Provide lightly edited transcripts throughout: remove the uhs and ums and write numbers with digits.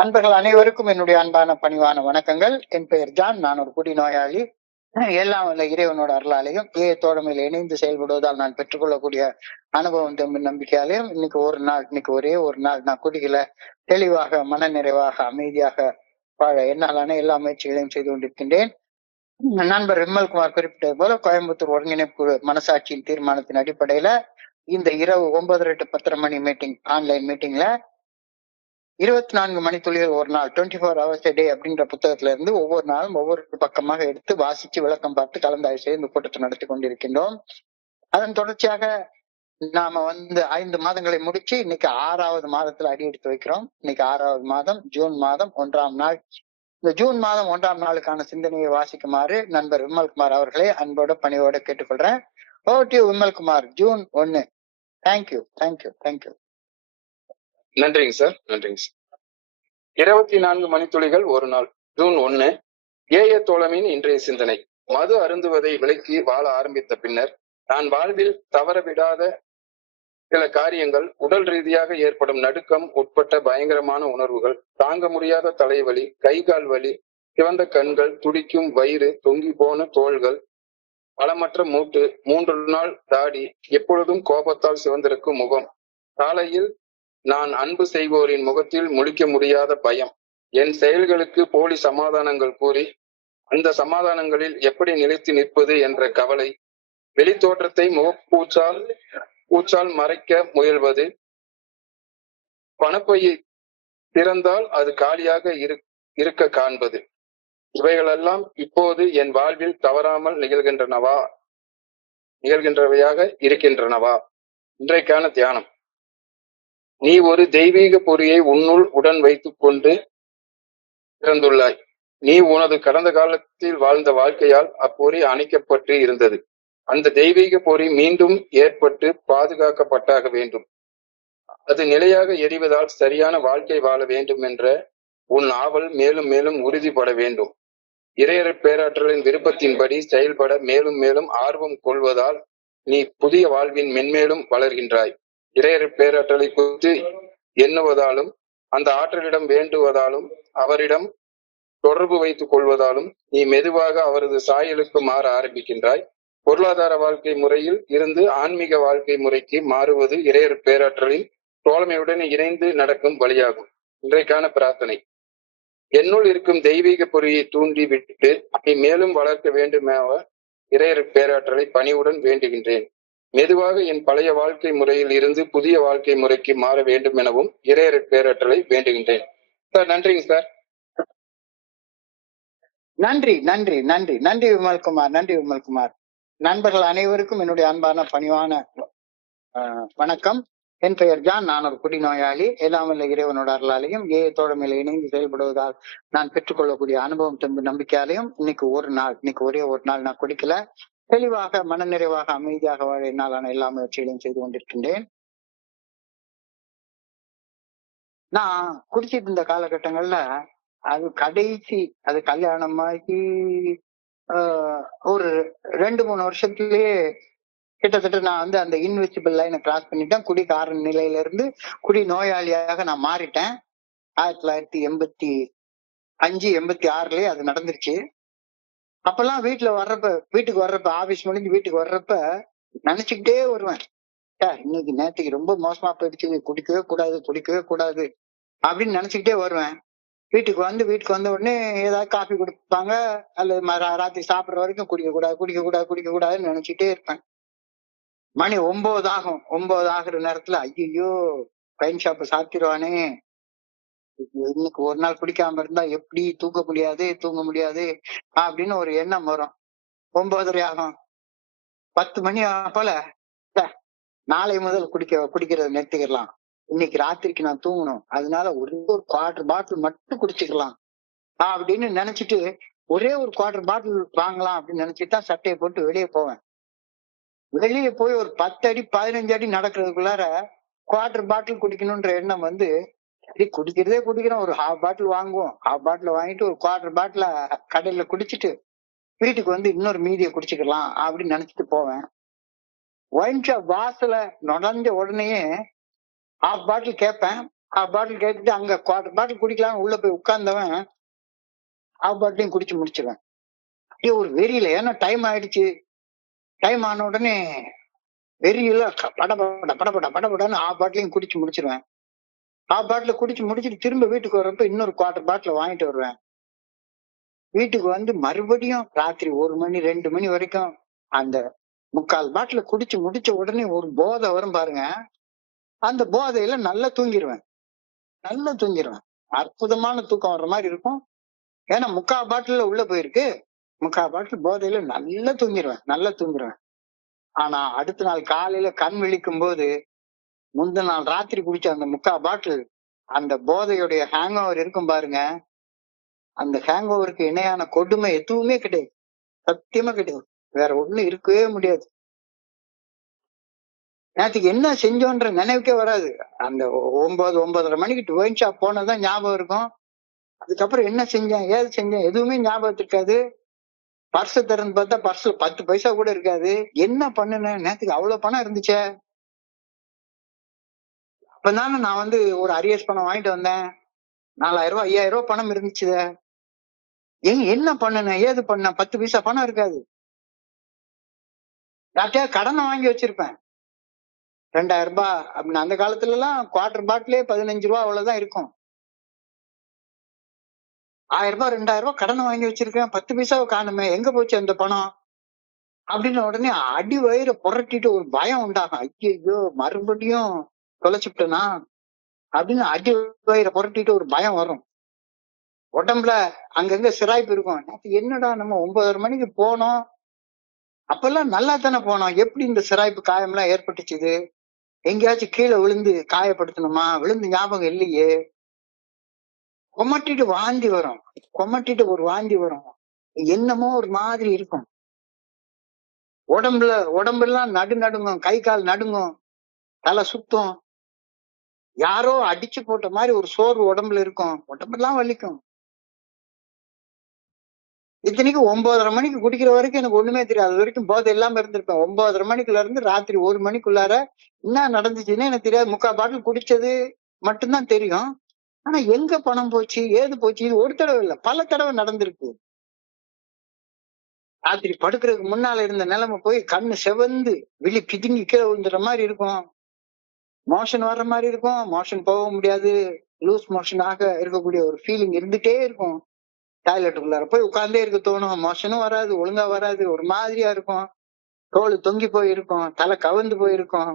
நண்பர்கள் அனைவருக்கும் என்னுடைய அன்பான பணிவான வணக்கங்கள். என் பெயர் ஜான். நான் ஒரு குடிநோயாளி. எல்லாம் வல்ல இறைவனோட அருளாலையும் தோழமையில் இணைந்து செயல்படுவதால் நான் பெற்றுக்கொள்ளக்கூடிய அனுபவம் நம்பிக்கையாலையும் இன்னைக்கு ஒரே ஒரு நாள் நான் குடிக்கல, தெளிவாக மன நிறைவாக அமைதியாக வாழ என்னாலான எல்லா முயற்சிகளையும் செய்து கொண்டிருக்கின்றேன். நண்பர் விமல்குமார் குறிப்பிட்டது போல கோயம்புத்தூர் ஒருங்கிணைப்பு மனசாட்சியின் தீர்மானத்தின் அடிப்படையில இந்த இரவு 9:30 to 10:30 மணி மீட்டிங், ஆன்லைன் மீட்டிங்ல 24 மணித்துளிகள் ஒரு நாள், 24 hours a day அப்படின்ற புத்தகத்துல இருந்து ஒவ்வொரு நாளும் ஒவ்வொரு பக்கமாக எடுத்து வாசிச்சு விளக்கம் பார்த்து கலந்தாய்வு செய்து இந்த கூட்டத்தை நடத்தி கொண்டிருக்கின்றோம். அதன் தொடர்ச்சியாக நாம 5 மாதங்களை முடிச்சு இன்னைக்கு 6வது மாதத்துல அடி எடுத்து வைக்கிறோம். இன்னைக்கு 6வது மாதம், ஜூன் மாதம் 1ஆம் நாள். இந்த ஜூன் மாதம் 1ஆம் நாளுக்கான சிந்தனையை வாசிக்குமாறு நண்பர் விமல்குமார் அவர்களை அன்போட பணியோட கேட்டுக்கொள்றேன். விமல்குமார், ஜூன் 1. தேங்க்யூ. நன்றிங்க சார். 24 மணித்துளிகள் ஒரு நாள், ஜூன் 1. தோழமையின் இன்றைய சிந்தனை. மது அருந்துவதை விலக்கி வாழ ஆரம்பித்த பின்னர் நான் வாழ்வில் தவறவிடாத சில காரியங்கள், உடல் ரீதியாக ஏற்படும் நடுக்கம் உட்பட்ட பயங்கரமான உணர்வுகள், தாங்க முடியாத தலைவலி, கை கால் வலி, சிவந்த கண்கள், துடிக்கும் வயிறு, தொங்கி போன தோள்கள், பலமற்ற மூட்டு, 3 நாள் தாடி, எப்பொழுதும் கோபத்தால் சிவந்திருக்கும் முகம், காலையில் நான் அன்பு செய்வோரின் முகத்தில் முழிக்க முடியாத பயம், என் செயல்களுக்கு போலி சமாதானங்கள் கூறி அந்த சமாதானங்களில் எப்படி நிலைத்து நிற்பது என்ற கவலை, வெளித்தோற்றத்தை முகப்பூச்சால் மறைக்க முயல்வது, பணப்பையை திறந்தால் அது காலியாக இருக்க காண்பது, இவைகளெல்லாம் இப்போது என் வாழ்வில் தவறாமல் நிகழ்கின்றவையாக இருக்கின்றனவா? இன்றைக்கான தியானம். நீ ஒரு தெய்வீக பொறியை உன்னுள் உடன் வைத்துக் கொண்டு பிறந்துள்ளாய். நீ உனது கடந்த காலத்தில் வாழ்ந்த வாழ்க்கையால் அப்பொறி அணைக்கப்பட்டு இருந்தது. அந்த தெய்வீக பொறி மீண்டும் ஏற்பட்டு பாதுகாக்கப்பட்டாக வேண்டும். அது நிலையாக எரிவதால் சரியான வாழ்க்கை வாழ வேண்டும் என்ற உன் ஆவல் மேலும் மேலும் உறுதிப்பட வேண்டும். இறையற் பேராற்றலின் விருப்பத்தின்படி செயல்பட மேலும் மேலும் ஆர்வம் கொள்வதால் நீ புதிய வாழ்வின் மென்மேலும் வளர்கின்றாய். இறையற் பேராற்றலை குறித்து எண்ணுவதாலும் அந்த ஆற்றலிடம் வேண்டுவதாலும் அவரிடம் தொடர்பு வைத்துக் கொள்வதாலும் நீ மெதுவாக அவரது சாயலுக்கு மாற ஆரம்பிக்கின்றாய். பொருளாதார வாழ்க்கை முறையில் இருந்து ஆன்மீக வாழ்க்கை முறைக்கு மாறுவது இறையற் பேராற்றலின் தோழமையுடன் இணைந்து நடக்கும் வழியாகும். இன்றைக்கான பிரார்த்தனை. என்னுள் இருக்கும் தெய்வீக பொறியை தூண்டி விட்டு அதை மேலும் வளர்க்க வேண்டுமென இறையற் பேராற்றலை பணிவுடன் வேண்டுகின்றேன். மெதுவாக என் பழைய வாழ்க்கை முறையில் இருந்து புதிய வாழ்க்கை முறைக்கு மாற வேண்டும் எனவும் இறையற் பேராற்றலை வேண்டுகின்றேன். சார், நன்றிங்க சார். நன்றி விமல்குமார். நண்பர்கள் அனைவருக்கும் என்னுடைய அன்பான பணிவான வணக்கம். என் பெயர் ஜான். நான் ஒரு குடிநோயாளி. எல்லாம் வல்ல இறைவனோட அருளாலையும் தோழமையில இணைந்து செயல்படுவதால் நான் பெற்றுக்கொள்ளக்கூடிய அனுபவம் நம்பிக்கையாலையும் இன்னைக்கு ஒரே ஒரு நாள் நான் குடிக்கல, தெளிவாக மனநிறைவாக அமைதியாக வாழ என்னாலான எல்லா முயற்சிகளையும் செய்து கொண்டிருக்கின்றேன். நான் குடிச்சிட்டு இருந்த காலகட்டங்கள்ல அது கல்யாணமாகி ஒரு 2-3 வருஷத்துலயே கிட்டத்தட்ட நான் அந்த இன்விசிபிள் லைனை கிராஸ் பண்ணிட்டேன். குடிக்கார நிலையில இருந்து குடி நோயாளியாக நான் மாறிட்டேன். 1985-86லயே அது நடந்துருச்சு. அப்பெல்லாம் வீட்டுக்கு வர்றப்ப ஆபீஸ் முடிஞ்சு வீட்டுக்கு வர்றப்ப நினைச்சுக்கிட்டே வருவேன், இன்னைக்கு நேற்றுக்கு ரொம்ப மோசமா போயிடுச்சு, குடிக்கவே கூடாது அப்படின்னு நினைச்சுக்கிட்டே வருவேன். வீட்டுக்கு வந்த உடனே ஏதாவது காஃபி கொடுப்பாங்க, அல்லது ராத்திரி சாப்பிடுற வரைக்கும் குடிக்க கூடாதுன்னு நினைச்சுட்டே இருப்பேன். மணி 9 ஆகும். 9 ஆகுற நேரத்துல ஐயோ பைன் ஷாப் சாத்திடுவானே, இன்னைக்கு ஒரு நாள் குடிக்காம இருந்தா எப்படி தூங்க முடியாது அப்படின்னு ஒரு எண்ணம் வரும். 9:30 ஆகும். 10 மணி போல நாளை முதல் குடிக்கிறத நிறுத்திக்கலாம், இன்னைக்கு ராத்திரிக்கு நான் தூங்கணும், அதனால ஒரு குவார்டர் பாட்டில் மட்டும் குடிச்சுக்கலாம் அப்படின்னு நினைச்சிட்டு ஒரே ஒரு குவார்டர் பாட்டில் வாங்கலாம் அப்படின்னு நினைச்சிட்டு தான் சட்டையை போட்டு வெளியே போவேன். வெளியே போய் ஒரு 10 அடி 15 அடி நடக்கிறதுக்குள்ளார குவார்டர் பாட்டில் குடிக்கணும்ன்ற எண்ணம் குடிக்கிறோம், ஒரு ஹாஃப் பாட்டில் வாங்குவோம், ஹாஃப் பாட்டில் வாங்கிட்டு ஒரு குவார்டர் பாட்டில கடையில குடிச்சிட்டு வீட்டுக்கு இன்னொரு மீதியை குடிச்சுக்கலாம் அப்படின்னு நினைச்சிட்டு போவேன். ஒயின் ஷாப் வாசல நுழைஞ்ச உடனேயே ஹாஃப் பாட்டில் கேட்பேன். பாட்டில் கேட்டுட்டு அங்க குவார்டர் பாட்டில் குடிக்கலாம் உள்ள போய் உட்கார்ந்தவன் பாட்டிலையும் குடிச்சு முடிச்சிருவேன். அப்படியே ஒரு வெறியில, ஏன்னா டைம் ஆயிடுச்சு. டைம் ஆன உடனே வெறியில படபட படபட படபடன்னு பாட்டிலையும் குடிச்சு முடிச்சிருவேன். பாட்டில குடிச்சு முடிச்சுட்டு திரும்ப வீட்டுக்கு வர்றப்ப இன்னொரு குவார்டர் பாட்டில வாங்கிட்டு வருவேன். வீட்டுக்கு வந்து மறுபடியும் ராத்திரி 1 மணி 2 மணி வரைக்கும் அந்த 3/4 பாட்டில குடிச்சு முடிச்ச உடனே ஒரு போதை வரும் பாருங்க. அந்த போதையில நல்லா தூங்கிருவேன். நல்லா தூங்கிருவேன். அற்புதமான தூக்கம் வர்ற மாதிரி இருக்கும். ஏன்னா 3/4 பாட்டில உள்ள போயிருக்கு. 3/4 பாட்டில் போதையில நல்லா தூங்கிருவேன். நல்லா தூங்கிருவேன். ஆனா அடுத்த நாள் காலையில கண் விழிக்கும் போது முந்தின நாள் ராத்திரி குடிச்ச அந்த 3/4 பாட்டில் அந்த போதையுடைய ஹேங் ஓவர் இருக்கும் பாருங்க. அந்த ஹேங் ஓவருக்கு இணையான கொடுமை எதுவுமே கிடையாது. சத்தியமா கிடையாது. வேற ஒண்ணும் இருக்கவே முடியாது. நேத்துக்கு என்ன செஞ்சோன்ற நினைவுக்கே வராது. அந்த 9, 9:30 மணிக்கு ஒயின் ஷாப் போனதுதான் ஞாபகம் இருக்கும். அதுக்கப்புறம் என்ன செஞ்சேன், ஏது செஞ்சேன் எதுவுமே ஞாபகத்துக்கு இருக்காது. பர்ஸ் திறந்து பார்த்தா பர்ஸ்ல 10 பைசா கூட இருக்காது. என்ன பண்ணுனேன், நேத்துக்கு அவ்வளவு பணம் இருந்துச்சே. அப்பதானே நான் வந்து ஒரு அரியர்ஸ் பணம் வாங்கிட்டு வந்தேன். 4000 ரூபாய் 5000 ரூபாய் பணம் இருந்துச்சு. என்ன பண்ணுனேன், ஏது பண்ணேன், 10 பைசா பணம் இருக்காது. யார்கிட்டயாவது கடனை வாங்கி வச்சிருப்பேன். 2000 ரூபாய் அப்படின்னு. அந்த காலத்துல எல்லாம் குவார்டர் பாட்டிலே 15 ரூபாய் அவ்வளவுதான் இருக்கும். 1000 ரூபாய் 2000 ரூபாய் கடனை வாங்கி வச்சிருக்கேன். 10 பைசாவை காணுமே, எங்க போச்சு அந்த பணம் அப்படின்னு உடனே அடி வயிறு புரட்டிட்டு ஒரு பயம் உண்டாகும். ஐயோ மறுபடியும் தொலைச்சுட்டனா அப்படின்னு அடி வயிறு புரட்டிட்டு ஒரு பயம் வரும். உடம்புல அங்கங்க சிராய்ப்பு இருக்கும். என்னடா நம்ம 9:30 மணிக்கு போனோம், அப்பெல்லாம் நல்லா தானே போனோம், எப்படி இந்த சிராய்ப்பு காயம் எல்லாம் ஏற்பட்டுச்சு, எங்கேயாச்சும் கீழே விழுந்து காயப்படுத்தணுமா, விழுந்து ஞாபகம் இல்லையே. கொமட்டிட்டு வாந்தி வரும். கொமட்டிட்டு ஒரு வாந்தி வரும். என்னமோ ஒரு மாதிரி இருக்கும். உடம்பெல்லாம் நடுங்கும், கை கால் நடுங்கும், தலை சுத்தும். யாரோ அடிச்சு போட்ட மாதிரி ஒரு சோர்வு உடம்புல இருக்கும். உடம்பெல்லாம் வலிக்கும். இத்தனைக்கும் 9:30 மணிக்கு குடிக்கிற வரைக்கும் எனக்கு ஒண்ணுமே தெரியாது. அது வரைக்கும் போதை இல்லாம இருந்திருப்பேன். 9:30 மணிக்குள்ள இருந்து ராத்திரி 1 மணிக்குள்ளார என்ன நடந்துச்சுன்னு எனக்கு தெரியாது. 3/4 பாட்டில் குடிச்சது மட்டும்தான் தெரியும். ஆனா எங்க பணம் போச்சு, ஏது போச்சு, இது ஒரு தடவை இல்ல, பல தடவை நடந்திருக்கு. ராத்திரி படுக்கிறதுக்கு முன்னால இருந்த நிலைமை போய் கண்ணு செவந்து விழி பிதுங்கி கீழே விழுந்துற மாதிரி இருக்கும். மோஷன் வர்ற மாதிரி இருக்கும். மோஷன் போக முடியாது. லூஸ் மோஷனாக இருக்கக்கூடிய ஒரு ஃபீலிங் இருந்துட்டே இருக்கும். டாய்லெட்டுக்குள்ளார போய் உட்கார்ந்தே இருக்க தோணும். மோஷனும் வராது, ஒழுங்கா வராது, ஒரு மாதிரியா இருக்கும். தோல் தொங்கி போயிருக்கும், தலை கவிழ்ந்து போயிருக்கும்.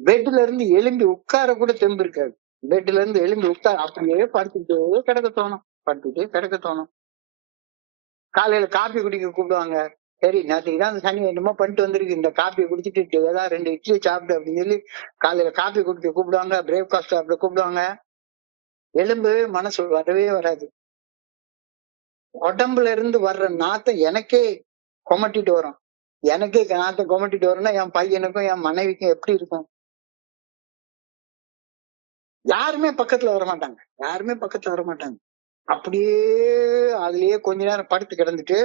பெட்ல இருந்து எழும்பி உட்கார கூட தெம்பு இருக்காது. பெட்ல இருந்து எழும்பி உட்கார அப்படியே படுத்துக்கிட்டே கிடக்க தோணும். படுத்துக்கிட்டே கிடக்க தோணும். காலையில காபி குடிக்க கூப்பிடுவாங்க. சரி நேற்றுக்கு தான் அந்த சனி என்னமோ பண்ணிட்டு வந்திருக்கு, இந்த காப்பியை குடிச்சிட்டு ஏதாவது 2 இட்லி சாப்பிட்டு அப்படின்னு சொல்லி காலையில காப்பி குடிக்க கூப்பிடுவாங்க, பிரேக்ஃபாஸ்ட் சாப்பிட கூப்பிடுவாங்க. எலும்பு மனசு வரவே வராது. உடம்புல இருந்து வர்ற நாத்தம் எனக்கே கொமட்டிட்டு வரும். எனக்கே நாத்தம் கொமட்டிட்டு வரும்னா என் பையனுக்கும் என் மனைவிக்கும் எப்படி இருக்கும்? யாருமே பக்கத்துல வர மாட்டாங்க. யாருமே பக்கத்துல வர மாட்டாங்க. அப்படியே அதுலயே கொஞ்ச நேரம் படுத்து கிடந்துட்டு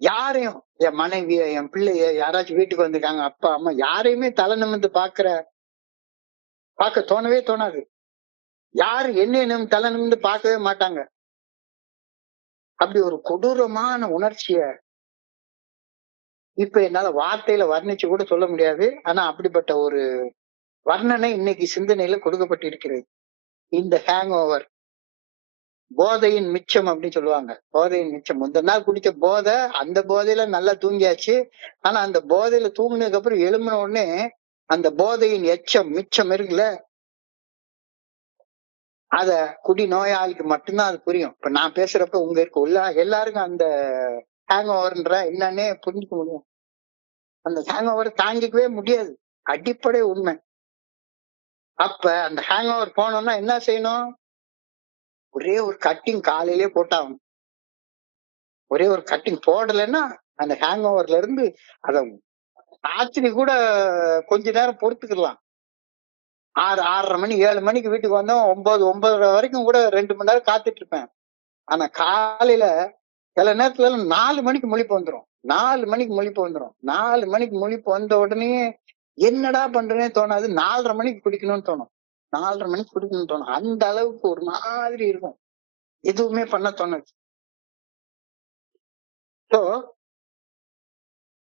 யாரையும், என் மனைவிய, என் பிள்ளைய, யாராச்சும் வீட்டுக்கு வந்திருக்காங்க, அப்பா அம்மா யாரையுமே தலை நிமிர்ந்து பார்க்க தோணவே தோணாது. யாரு என்ன தலை நிமிர்ந்து பார்க்கவே மாட்டாங்க. அப்படி ஒரு கொடூரமான உணர்ச்சிய இப்ப என்னால வார்த்தையில வர்ணிச்சு கூட சொல்ல முடியாது. ஆனா அப்படிப்பட்ட ஒரு வர்ணனை இன்னைக்கு சிந்தனையில கொடுக்கப்பட்டிருக்கிறது. இந்த ஹேங் ஓவர், போதையின் மிச்சம் அப்படின்னு சொல்லுவாங்க. போதையின் மிச்சம். முந்தின நாள் குடிச்ச போதை, அந்த போதையில நல்லா தூங்கியாச்சு. ஆனா அந்த போதையில தூங்கினதுக்கு அப்புறம் எழும்பின உடனே அந்த போதையின் எச்சம் மிச்சம் இருக்குல்ல, அத குடி நோயாளிக்கு மட்டும்தான் அது புரியும். இப்ப நான் பேசுறப்ப உங்க இருக்குல்ல, எல்லாருக்கும் அந்த ஹேங் ஓவர்ன்ற என்னன்னே புரிஞ்சுக்க முடியும். அந்த ஹேங் ஓவர் தாங்கிக்கவே முடியாது. அடிப்படை உண்மை. அப்ப அந்த ஹேங் ஓவர் போனோம்னா என்ன செய்யணும்? ஒரே ஒரு கட்டிங் காலையிலேயே போட்டாகணும். ஒரே ஒரு கட்டிங் போடலைன்னா அந்த ஹேங் ஓவர்ல இருந்து அத ராத்திரி கூட கொஞ்ச நேரம் பொறுத்துக்கலாம். 6, 6:30 மணி 7 மணிக்கு வீட்டுக்கு வந்தோம். 9, 9:30 வரைக்கும் கூட 2 மணி நேரம் காத்துட்டு இருப்பேன். ஆனா காலையில சில நேரத்துல 4 மணிக்கு முழிப்பு வந்துரும். 4 மணிக்கு முழிப்பு வந்துரும். 4 மணிக்கு முழிப்பு வந்த உடனே என்னடா பண்றேனே தோணாது. 4:30 மணிக்கு குடிக்கணும்னு தோணும். 4:30 மணிக்கு குடிக்கணும்னு தோணும். அந்த அளவுக்கு ஒரு மாதிரி இருக்கும். எதுவுமே பண்ண தோணாது. சோ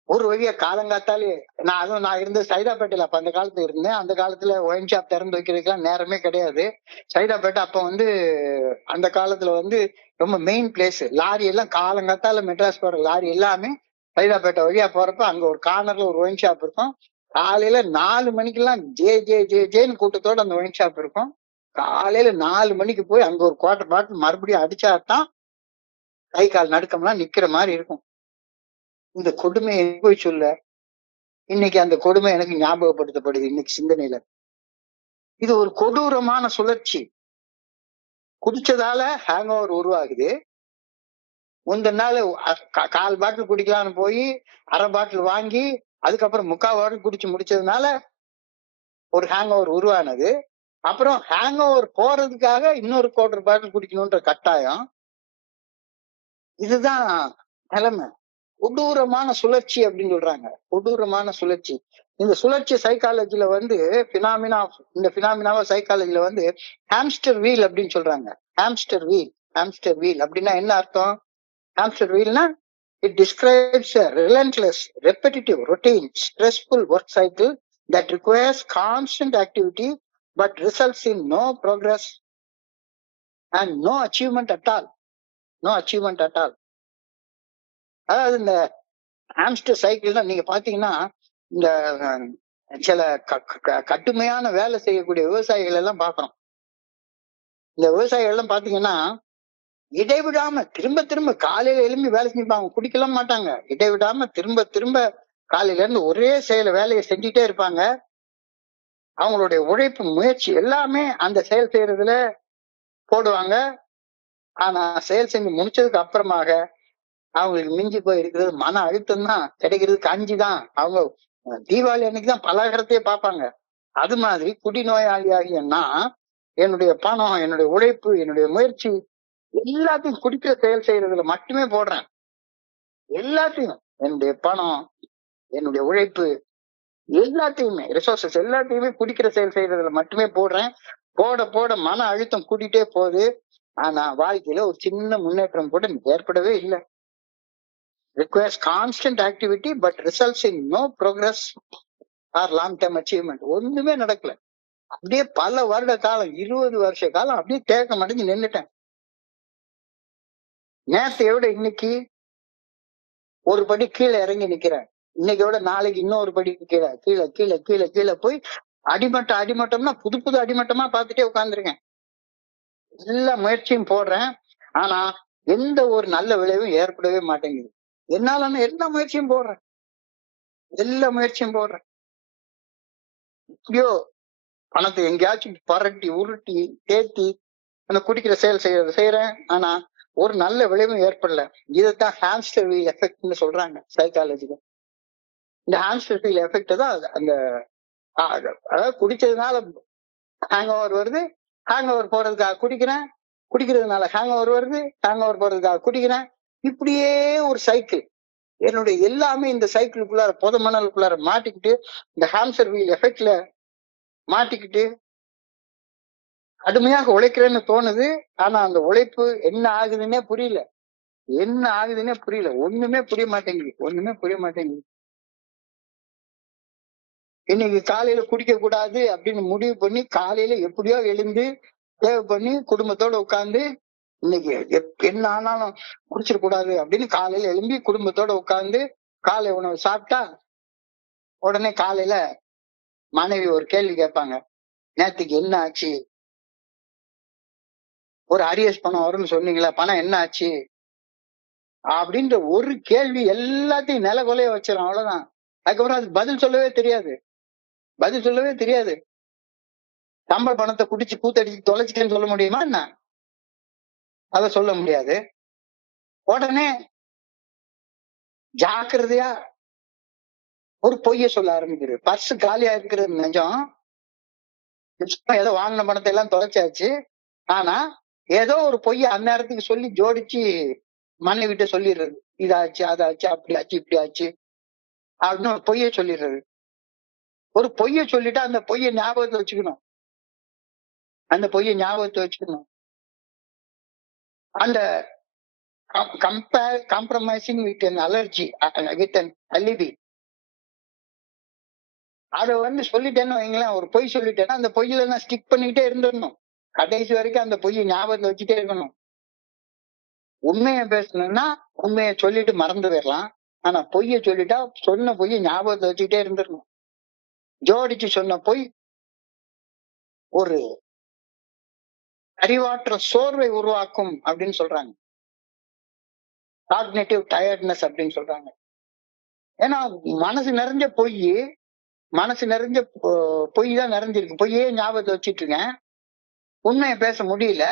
ஒரு வழியா காலங்காத்தாலே நான் இருந்தது சைதாப்பேட்டையில அப்ப அந்த காலத்துல இருந்தேன். அந்த காலத்துல ஒயின் ஷாப் திறந்து வைக்கிறதுக்கெல்லாம் நேரமே கிடையாது. சைதாப்பேட்டை அப்ப அந்த காலத்துல ரொம்ப மெயின் பிளேஸ். லாரி எல்லாம் காலங்காத்தால மெட்ராஸ் போற லாரி எல்லாமே சைதாப்பேட்டை வழியா போறப்ப அங்க ஒரு கார்னர்ல ஒரு ஒயின் ஷாப் இருக்கும். காலையில 4 மணிக்கெல்லாம் ஜே ஜே ஜே ஜேன்னு கூட்டத்தோட அந்த ஒயின் ஷாப் இருக்கும். காலையில 4 மணிக்கு போய் அங்க ஒரு குவார்டர் பாட்டில் மறுபடியும் அடிச்சாதான் கை கால் நடுக்கம்லாம் நிக்கிற மாதிரி இருக்கும். இந்த கொடுமையை போய் சொல்ல இன்னைக்கு அந்த கொடுமை எனக்கு ஞாபகப்படுத்தப்படுது இன்னைக்கு சிந்தனையில. இது ஒரு கொடூரமான சுழற்சி. குடிச்சதால ஹேங் ஓவர் உருவாகுது. முந்தின நாள் கால் பாட்டில் குடிக்கலாம்னு போய் அரை பாட்டில் வாங்கி அதுக்கப்புறம் 3/4 பாட்டில் குடிச்சு முடிச்சதுனால ஒரு ஹேங் ஓவர் உருவானது. அப்புறம் ஹேங் ஓவர் போறதுக்காக இன்னொரு 1/4 பாட்டில் குடிக்கணும்ன்ற கட்டாயம். இதுதான் நிலைமை. கொடூரமான சுழற்சி அப்படின்னு சொல்றாங்க. கொடூரமான சுழற்சி. இந்த சுழற்சி சைக்காலஜில இந்த பினாமினாவை சைக்காலஜில ஹாம்ஸ்டர் வீல் அப்படின்னு சொல்றாங்க. ஹாம்ஸ்டர் வீல் அப்படின்னா என்ன அர்த்தம்? ஹாம்ஸ்டர் வீல்னா it describes a relentless, repetitive, routine, stressful work cycle that requires constant activity but results in no progress and no achievement at all. அதாவது இந்த ஹாம்ஸ்டர் சைக்கிள்னா நீங்க பாத்தீங்கன்னா இந்த சில கடுமையான வேலை செய்யக்கூடிய விவசாயிகள் எல்லாம் பாக்குறோம். இந்த விவசாயிகள் எல்லாம் பாத்தீங்கன்னா இடைவிடாம திரும்ப காலையில எழும்பி வேலை செஞ்சுப்பாங்க. குடிக்கலாம் மாட்டாங்க. இடைவிடாம திரும்ப காலையில இருந்து ஒரே வேலையை செஞ்சுட்டே இருப்பாங்க. அவங்களுடைய உழைப்பு முயற்சி எல்லாமே அந்த செயல் செய்யறதுல போடுவாங்க. ஆனா செயல் செஞ்சு முடிச்சதுக்கு அப்புறமாக அவங்களுக்கு மிஞ்சி போய் இருக்கிறது மன அழுத்தம் தான். கிடைக்கிறது கஞ்சி தான். அவங்க தீபாவளி அன்னைக்குதான் பலகாரத்தையே பார்ப்பாங்க. அது மாதிரி குடிநோயாளியாகிய நான் என்னுடைய பணம், என்னுடைய உழைப்பு, என்னுடைய முயற்சி எல்லாத்தையும் குடிக்கிற செயல் செய்யறதுல மட்டுமே போடுறேன். எல்லாத்தையும் என்னுடைய பணம், என்னுடைய உழைப்பு எல்லாத்தையுமே ரிசோர்சஸ் எல்லாத்தையுமே குடிக்கிற செயல் செய்யறதுல மட்டுமே போடுறேன். போட மன அழுத்தம் கூட்டிட்டே போகுது. ஆனா வாழ்க்கையில ஒரு சின்ன முன்னேற்றம் கூட ஏற்படவே இல்லை. requires constant activity but results in no progress or long term achievement. ஒண்ணுமே நடக்கல. அப்படியே பல வருட காலம் 20 வருஷ காலம் அப்படியே தேக்கம் அடைஞ்சு நின்னுட்டேன். நேத்தையோட இன்னைக்கு ஒரு படி கீழே இறங்கி நிக்கிறேன். இன்னைக்கோட நாளைக்கு இன்னொரு படி கீழே போய் அடிமட்டம்னா புது அடிமட்டமா பார்த்துட்டே உட்கார்ந்துருக்கேன். எல்லா முயற்சியும் போடுறேன். ஆனா எந்த ஒரு நல்ல விளைவும் ஏற்படவே மாட்டேங்குது. என்னால எல்லா முயற்சியும் போடுறேன். எப்படியோ பணத்தை எங்கேயாச்சும் பரட்டி உருட்டி தேத்தி அந்த குடிக்கிற செயல் செய்யறேன். ஆனா ஒரு நல்ல விளைவும் ஏற்படல. இதைத்தான் ஹாம்ஸ்டர் வீல் எஃபெக்ட்னு சொல்றாங்க சைக்காலஜில. இந்த ஹாம்ஸ்டர் வீல் எஃபெக்ட் தான் அந்த அதாவது குடிச்சதுனால ஹேங் ஓவர் வருது. ஹேங் ஓவர் போறதுக்காக குடிக்கிறதுனால ஹேங் ஓவர் வருது. ஹேங் ஓவர் போறதுக்காக குடிக்கிறேன். இப்படியே ஒரு சைக்கிள். என்னுடைய எல்லாமே இந்த சைக்கிளுக்குள்ளார பொத மணலுக்குள்ளார மாட்டிக்கிட்டு இந்த ஹாம்ஸ்டர் வீல் எஃபெக்ட்ல மாட்டிக்கிட்டு கடுமையாக உழைக்கிறேன்னு தோணுது. ஆனா அந்த உழைப்பு என்ன ஆகுதுன்னே புரியல. ஒண்ணுமே புரிய மாட்டேங்குது. இன்னைக்கு காலையில குடிக்க கூடாது அப்படின்னு முடிவு பண்ணி காலையில எப்படியோ எழுந்து சேவ் பண்ணி குடும்பத்தோட உட்கார்ந்து இன்னைக்கு என்ன ஆனாலும் குடிச்சிடக்கூடாது அப்படின்னு காலையில எழும்பி குடும்பத்தோட உட்கார்ந்து காலை உணவு சாப்பிட்டா உடனே காலையில மனைவி ஒரு கேள்வி கேட்பாங்க. நேற்றுக்கு என்ன ஆச்சு? ஒரு அரியஸ் பணம் வரும்னு சொன்னீங்களா, பணம் என்ன ஆச்சு அப்படின்ற ஒரு கேள்வி எல்லாத்தையும் நில கொலைய வச்சிடும். அவ்வளவுதான். அதுக்கப்புறம் அது பதில் சொல்லவே தெரியாது. சம்பள பணத்தை குடிச்சு கூத்தடிச்சு தொலைச்சிட்டேன்னு சொல்ல முடியுமா என்ன? அத சொல்ல முடியாது. உடனே ஜாக்கிரதையா ஒரு பொய்ய சொல்ல ஆரம்பிக்கிறது. பர்ஸ் காலியா இருக்கிறது நிஜம். ஏதோ வாங்கின பணத்தை எல்லாம் தொலைச்சாச்சு. ஆனா ஏதோ ஒரு பொய்ய அந்நேரத்துக்கு சொல்லி ஜோடிச்சு மனைவிட்ட சொல்லிடுறது. இதாச்சு, அதாச்சு, அப்படி ஆச்சு, இப்படி ஆச்சு அப்படின்னு ஒரு பொய்ய சொல்லிடுறது. ஒரு பொய்ய சொல்லிட்டா அந்த பொய்ய ஞாபகத்தை வச்சுக்கணும். அந்த பொய்ய ஞாபகத்தை வச்சுக்கணும். அந்த compromising with an allergy with an alibi. அத சொல்லிட்டேன்னு வைங்களேன், ஒரு பொய் சொல்லிட்டேன்னா அந்த பொய்யில நான் ஸ்டிக் பண்ணிக்கிட்டே இருந்துடணும். கடைசி வரைக்கும் அந்த பொய்யை ஞாபகத்துல வச்சுட்டே இருக்கணும். உண்மையை பேசணும்னா உண்மையை சொல்லிட்டு மறந்து போயிடலாம். ஆனா பொய்யை சொல்லிட்டா சொன்ன பொய்யை ஞாபகத்தை வச்சுக்கிட்டே இருந்துடணும். ஜோடிச்சு சொன்ன பொய் ஒரு அறிவாற்றல் சோர்வை உருவாக்கும் அப்படின்னு சொல்றாங்க. காக்னேட்டிவ் டயர்ட்னஸ் அப்படின்னு சொல்றாங்க. ஏன்னா மனசு நிறைஞ்ச பொய், மனசு நிறைஞ்ச பொய் தான் நிறைஞ்சிருக்கு. பொய்யே ஞாபகத்தை வச்சிட்டு இருக்கேன். உண்மையை பேச முடியல.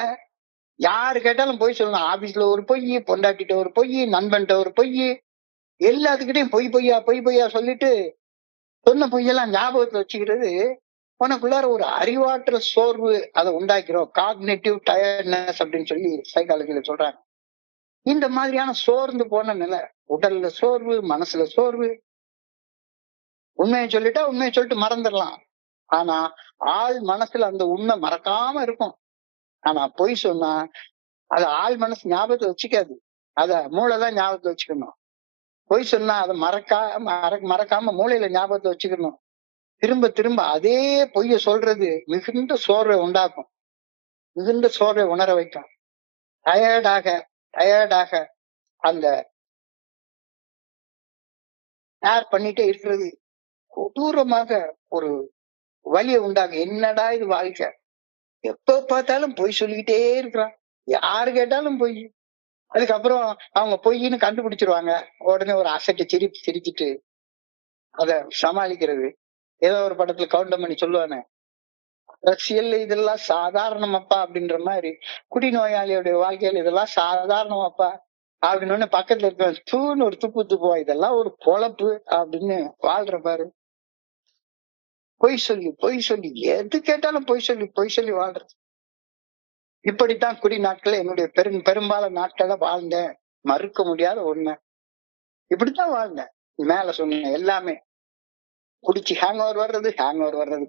யாரு கேட்டாலும் பொய் சொல்லணும். ஆபீஸ்ல ஒரு பொய், பொண்டாட்டிட்ட ஒரு பொய், நண்பன்ட்ட ஒரு பொய், எல்லாத்துக்கிட்டையும் பொய் பொய்யா சொல்லிட்டு சொன்ன பொய்யெல்லாம் ஞாபகத்துல வச்சுக்கிறது உனக்குள்ளார ஒரு அறிவாற்றல் சோர்வு அதை உண்டாக்கிறோம். காக்னேட்டிவ் டயர்ட்னஸ் அப்படின்னு சொல்லி சைக்காலஜில சொல்றாங்க. இந்த மாதிரியான சோர்ந்து போன நிலை, உடல்ல சோர்வு, மனசுல சோர்வு. உண்மையை சொல்லிட்டா உண்மையை சொல்லிட்டு மறந்துடலாம். ஆனா ஆள் மனசுல அந்த உண்மை மறக்காம இருக்கும். ஆனா பொய் சொன்னா அது ஆள் மனசு ஞாபகத்தை வச்சுக்காது. அத மூளைதான் ஞாபகத்தை வச்சுக்கணும். பொய் சொன்னா அதை மறக்காம மூளையில ஞாபகத்தை வச்சுக்கணும். திரும்ப திரும்ப அதே பொய்ய சொல்றது மிகுந்த சோர்வை உண்டாக்கும். மிகுந்த சோர்வை உணர வைக்கும். டயர்டாக அந்த ஷேர் பண்ணிட்டே இருக்கிறது கொடூரமாக ஒரு வலியை உண்டாகும். என்னடா இது வாழ்க்கை, எப்ப பார்த்தாலும் பொய் சொல்லிக்கிட்டே இருக்கிறான், யாரு கேட்டாலும் பொய். அதுக்கப்புறம் அவங்க பொய்ன்னு கண்டுபிடிச்சிருவாங்க. உடனே ஒரு அசட்டை சிரிச்சிட்டு அத சமாளிக்கிறது. ஏதோ ஒரு படத்துல கவுண்டமணி சொல்லுவானே, அரசியல் இதெல்லாம் சாதாரணமாப்பா அப்படின்ற மாதிரி குடிநோயாளியோட வாழ்க்கையில இதெல்லாம் சாதாரணமாப்பா அப்படின்னு பக்கத்துல இருக்க தூன்னு ஒரு துப்பு துப்புவா, இதெல்லாம் ஒரு பொழப்பு அப்படின்னு வாழ்ற பாரு. பொய் சொல்லி எது கேட்டாலும் பொய் சொல்லி வாழ்றது. இப்படித்தான் குடி நாட்கள் என்னுடைய பெரும்பாலான நாட்கள வாழ்ந்தேன். மறுக்க முடியாத உண்மை. இப்படித்தான் வாழ்ந்தேன். மேல சொன்ன எல்லாமே குடிச்சு ஹேங் ஓவர் வர்றது,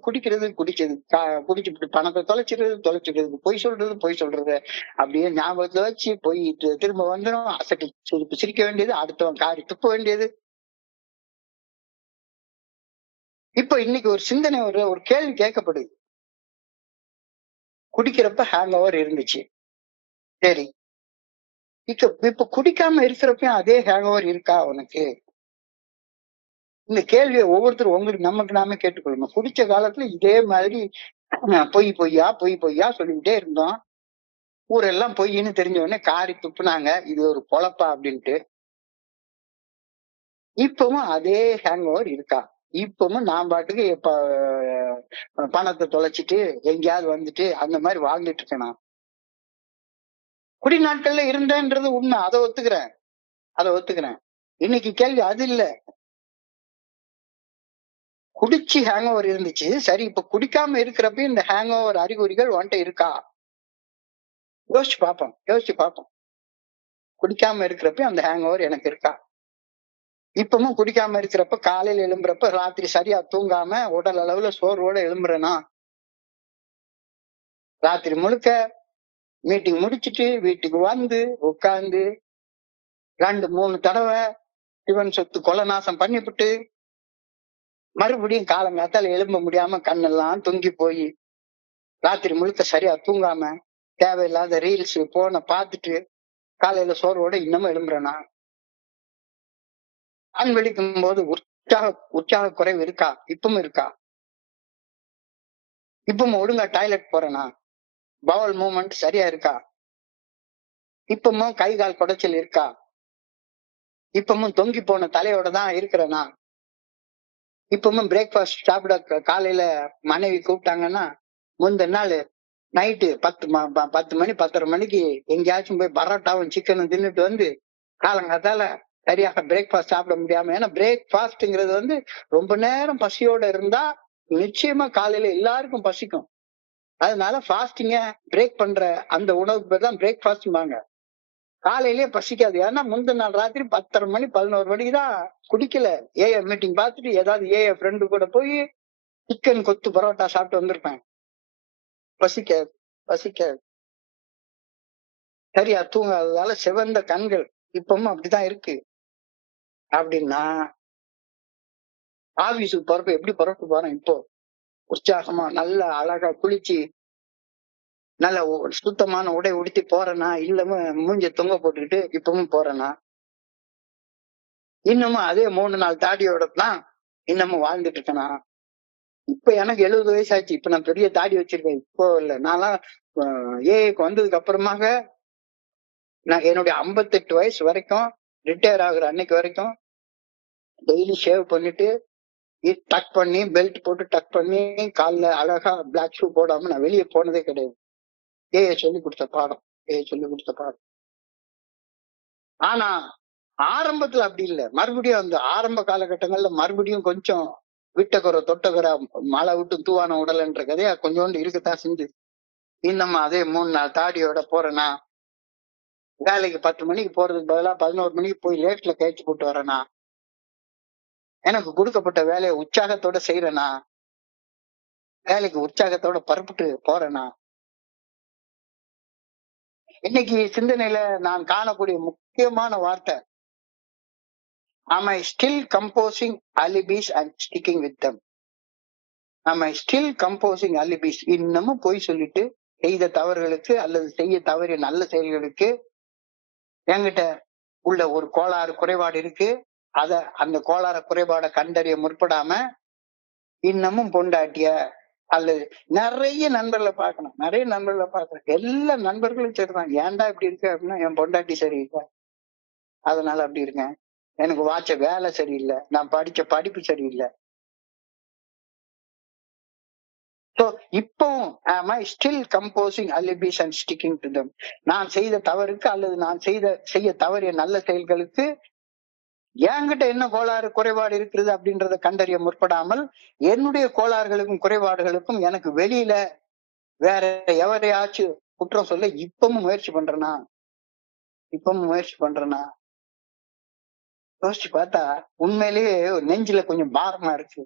குடிக்கிறது, குடிச்சு பணத்தை தொலைச்சிடுறது, பொய் சொல்றது அப்படியே ஞாபகத்துல வச்சு பொய் திரும்ப வந்துடும். அசட்டி சிரிக்க வேண்டியது, அடுத்தவன் காரி துப்ப வேண்டியது. இப்ப இன்னைக்கு ஒரு சிந்தனை ஒரு கேள்வி கேட்கப்படுது. குடிக்கிறப்ப ஹேங் ஓவர் இருந்துச்சு, சரி, இப்ப குடிக்காம இருக்கிறப்பயும் அதே ஹேங் ஓவர் இருக்கா உனக்கு? இந்த கேள்வியை ஒவ்வொருத்தரும் உங்களுக்கு நமக்கு நாமே கேட்டுக்கொள்ளணும். குடிச்ச காலத்துல இதே மாதிரி பொய்யா சொல்லிக்கிட்டே இருந்தோம். ஊரெல்லாம் பொய்ன்னு தெரிஞ்ச உடனே காரி துப்புனாங்க, இது ஒரு பொழப்பா அப்படின்ட்டு. இப்பவும் அதே ஹேங் ஓவர் இருக்கா? இப்பவும் நான் பாட்டுக்கு பணத்தை தொலைச்சிட்டு எங்கேயாவது வந்துட்டு அந்த மாதிரி வாழ்ந்துட்டு இருக்கேன். குடி நாட்கள்ல இருந்தேன்றது உண்மை, அதை ஒத்துக்கிறேன். இன்னைக்கு கேள்வி அது இல்ல. குடிச்சு ஹேங் ஓவர் இருந்துச்சு, சரி, இப்ப குடிக்காம இருக்கிறப்ப இந்த ஹேங் ஓவர் அறிகுறிகள் உன்கிட்ட இருக்கா? யோசிச்சு பார்ப்போம். குடிக்காம இருக்கிறப்ப அந்த ஹேங் ஓவர் எனக்கு இருக்கா? இப்பவும் குடிக்காம இருக்கிறப்ப காலையில எழும்புறப்ப ராத்திரி சரியா தூங்காம உடல் அளவுல சோர்வோட எழும்புறேனா? ராத்திரி முழுக்க மீட்டிங் முடிச்சிட்டு வீட்டுக்கு வந்து உட்கார்ந்து 2-3 தடவை சிவன் சொத்து கொலை நாசம் பண்ணிவிட்டு மறுபடியும் காலங்காத்தால எழும்ப முடியாம கண்ணெல்லாம் தொங்கி போய் ராத்திரி முழுக்க சரியா தூங்காம தேவையில்லாத ரீல்ஸ் போன பார்த்துட்டு காலையில சோர்வோட இன்னமும் எழும்புறேனா? கண் விழிக்கும் போது உற்சாக குறைவு இருக்கா? இப்பவும் இருக்கா? இப்பவும் ஒழுங்கா டாய்லெட் போறேனா? பவல் மூவ்மெண்ட் சரியா இருக்கா? இப்பவும் கை கால் குடைச்சல் இருக்கா? இப்பவும் தொங்கி போன தலையோட தான் இருக்கிறேனா? இப்பவும் பிரேக்ஃபாஸ்ட் சாப்பிட காலையில மனைவி கூப்பிட்டாங்கன்னா முந்தின நாள் நைட்டு 10 மணி 10:30 மணிக்கு எங்கேயாச்சும் போய் பரோட்டாவும் சிக்கனும் தின்னுட்டு வந்து காலங்காத்தால சரியாக பிரேக்ஃபாஸ்ட் சாப்பிட முடியாம, ஏன்னா பிரேக்ஃபாஸ்ட்ங்கிறது ரொம்ப நேரம் பசியோட இருந்தா நிச்சயமா காலையில எல்லாருக்கும் பசிக்கும். அதனால ஃபாஸ்டிங்க பிரேக் பண்ற அந்த உணவுக்கு பேர் தான் பிரேக்ஃபாஸ்ட்பாங்க. காலையிலேயே பசிக்காது. ஏன்னா முந்தின நாள் ராத்திரி 10:30 மணி 11 மணிக்கு தான் குடிக்கல. ஏஏ மீட்டிங் பார்த்துட்டு ஏதாவது ஏஏ ஃப்ரெண்டு கூட போய் சிக்கன் கொத்து பரோட்டா சாப்பிட்டு வந்திருப்பேன். பசிக்காது, பசிக்காது. சரியா தூங்காததால சிவந்த கண்கள் இப்பவும் அப்படிதான் இருக்கு. அப்படின்னா ஆபீஸுக்கு போறப்ப எப்படி புறப்பட்டு போறேன் இப்போ? உற்சாகமா நல்லா அழகா குளிச்சு நல்ல சுத்தமான உடை உடுத்தி போறேனா, இல்ல மூஞ்ச தொங்க போட்டுக்கிட்டு இப்பவும் போறேனா? இன்னமும் அதே 3 நாள் தாடியோட தான் இன்னமும் வாழ்ந்துட்டு இருக்கேனா? இப்ப எனக்கு 70 வயசாச்சு. இப்ப நான் பெரிய தாடி வச்சிருக்கேன். இப்போ இல்ல. நான்லாம் ஏஐக்கு வந்ததுக்கு அப்புறமாக நான் என்னுடைய 58 வயசு வரைக்கும் ரிட்டையர் ஆகுற அன்னைக்கு வரைக்கும் டெய்லி ஷேவ் பண்ணிட்டு டக் பண்ணி பெல்ட் போட்டு டக் பண்ணி கால்ல அழகா பிளாக் ஷூ போடாம நான் வெளியே போனதே கிடையாது. ஏஐ சொல்லி கொடுத்த பாடம். ஏஐ சொல்லி கொடுத்த பாடம். ஆனா ஆரம்பத்துல அப்படி இல்ல. மறுபடியும் அந்த ஆரம்ப காலகட்டங்கள்ல மறுபடியும் கொஞ்சம் விட்டக்குறை தொட்டக்குறை மழை விட்டு தூவான உடல்ன்ற கதையா கொஞ்சோண்டு இருக்கத்தான் செஞ்சது. இன்னும் அதே 3 நாள் தாடியோட போறேனா, வேலைக்கு 10 மணிக்கு போறதுக்கு பதிலா 11 மணிக்கு போய் லேட்ல கழிச்சு போட்டு வரேனா, எனக்கு கொடுக்கப்பட்ட வேலையை உற்சாகத்தோட செய்யறேனா, வேலைக்கு உற்சாகத்தோட பரப்பிட்டு போறேனா? இன்னைக்கு சிந்தனையில நான் காணக்கூடிய முக்கியமான வார்த்தை, am I still composing alibis and sticking with them? am I still composing alibis? இன்னமும் போய் சொல்லிட்டு செய்த தவறுகளுக்கு அல்லது செய்ய தவறிய நல்ல செயல்களுக்கு என்கிட்ட உள்ள ஒரு கோளாறு குறைபாடு இருக்கு. அந்த கோளாறு குறைபாடை கண்டறிய முற்படாம இன்னமும் பொண்டாட்டிய அல்லது நிறைய நண்பர்களை பார்க்கணும். நிறைய நண்பர்களை பார்க்கறேன். எல்லா நண்பர்களும் சரிதான். ஏன்டா இப்படி இருக்கு அப்படின்னா, என் பொண்டாட்டி சரியில்லை அதனால அப்படி இருக்கேன். எனக்கு வாட்ச வேலை சரியில்லை, நான் படிச்ச படிப்பு சரியில்லை. So இப்பவும் am I still composing alibis and sticking to them? நான் செய்த தவறுக்கு அல்லது நான் செய்ய தவறிய நல்ல செயல்களுக்கு என்கிட்ட என்ன கோளாறு குறைபாடு இருக்கிறது அப்படின்றத கண்டறிய முற்படாமல் என்னுடைய கோளாறுகளுக்கும் குறைபாடுகளுக்கும் எனக்கு வெளியில வேற எவரையாச்சும் குற்றம் சொல்ல இப்பவும் முயற்சி பண்றேனா? யோசிச்சு பார்த்தா உண்மையிலேயே நெஞ்சில கொஞ்சம் பாரமா இருக்கு.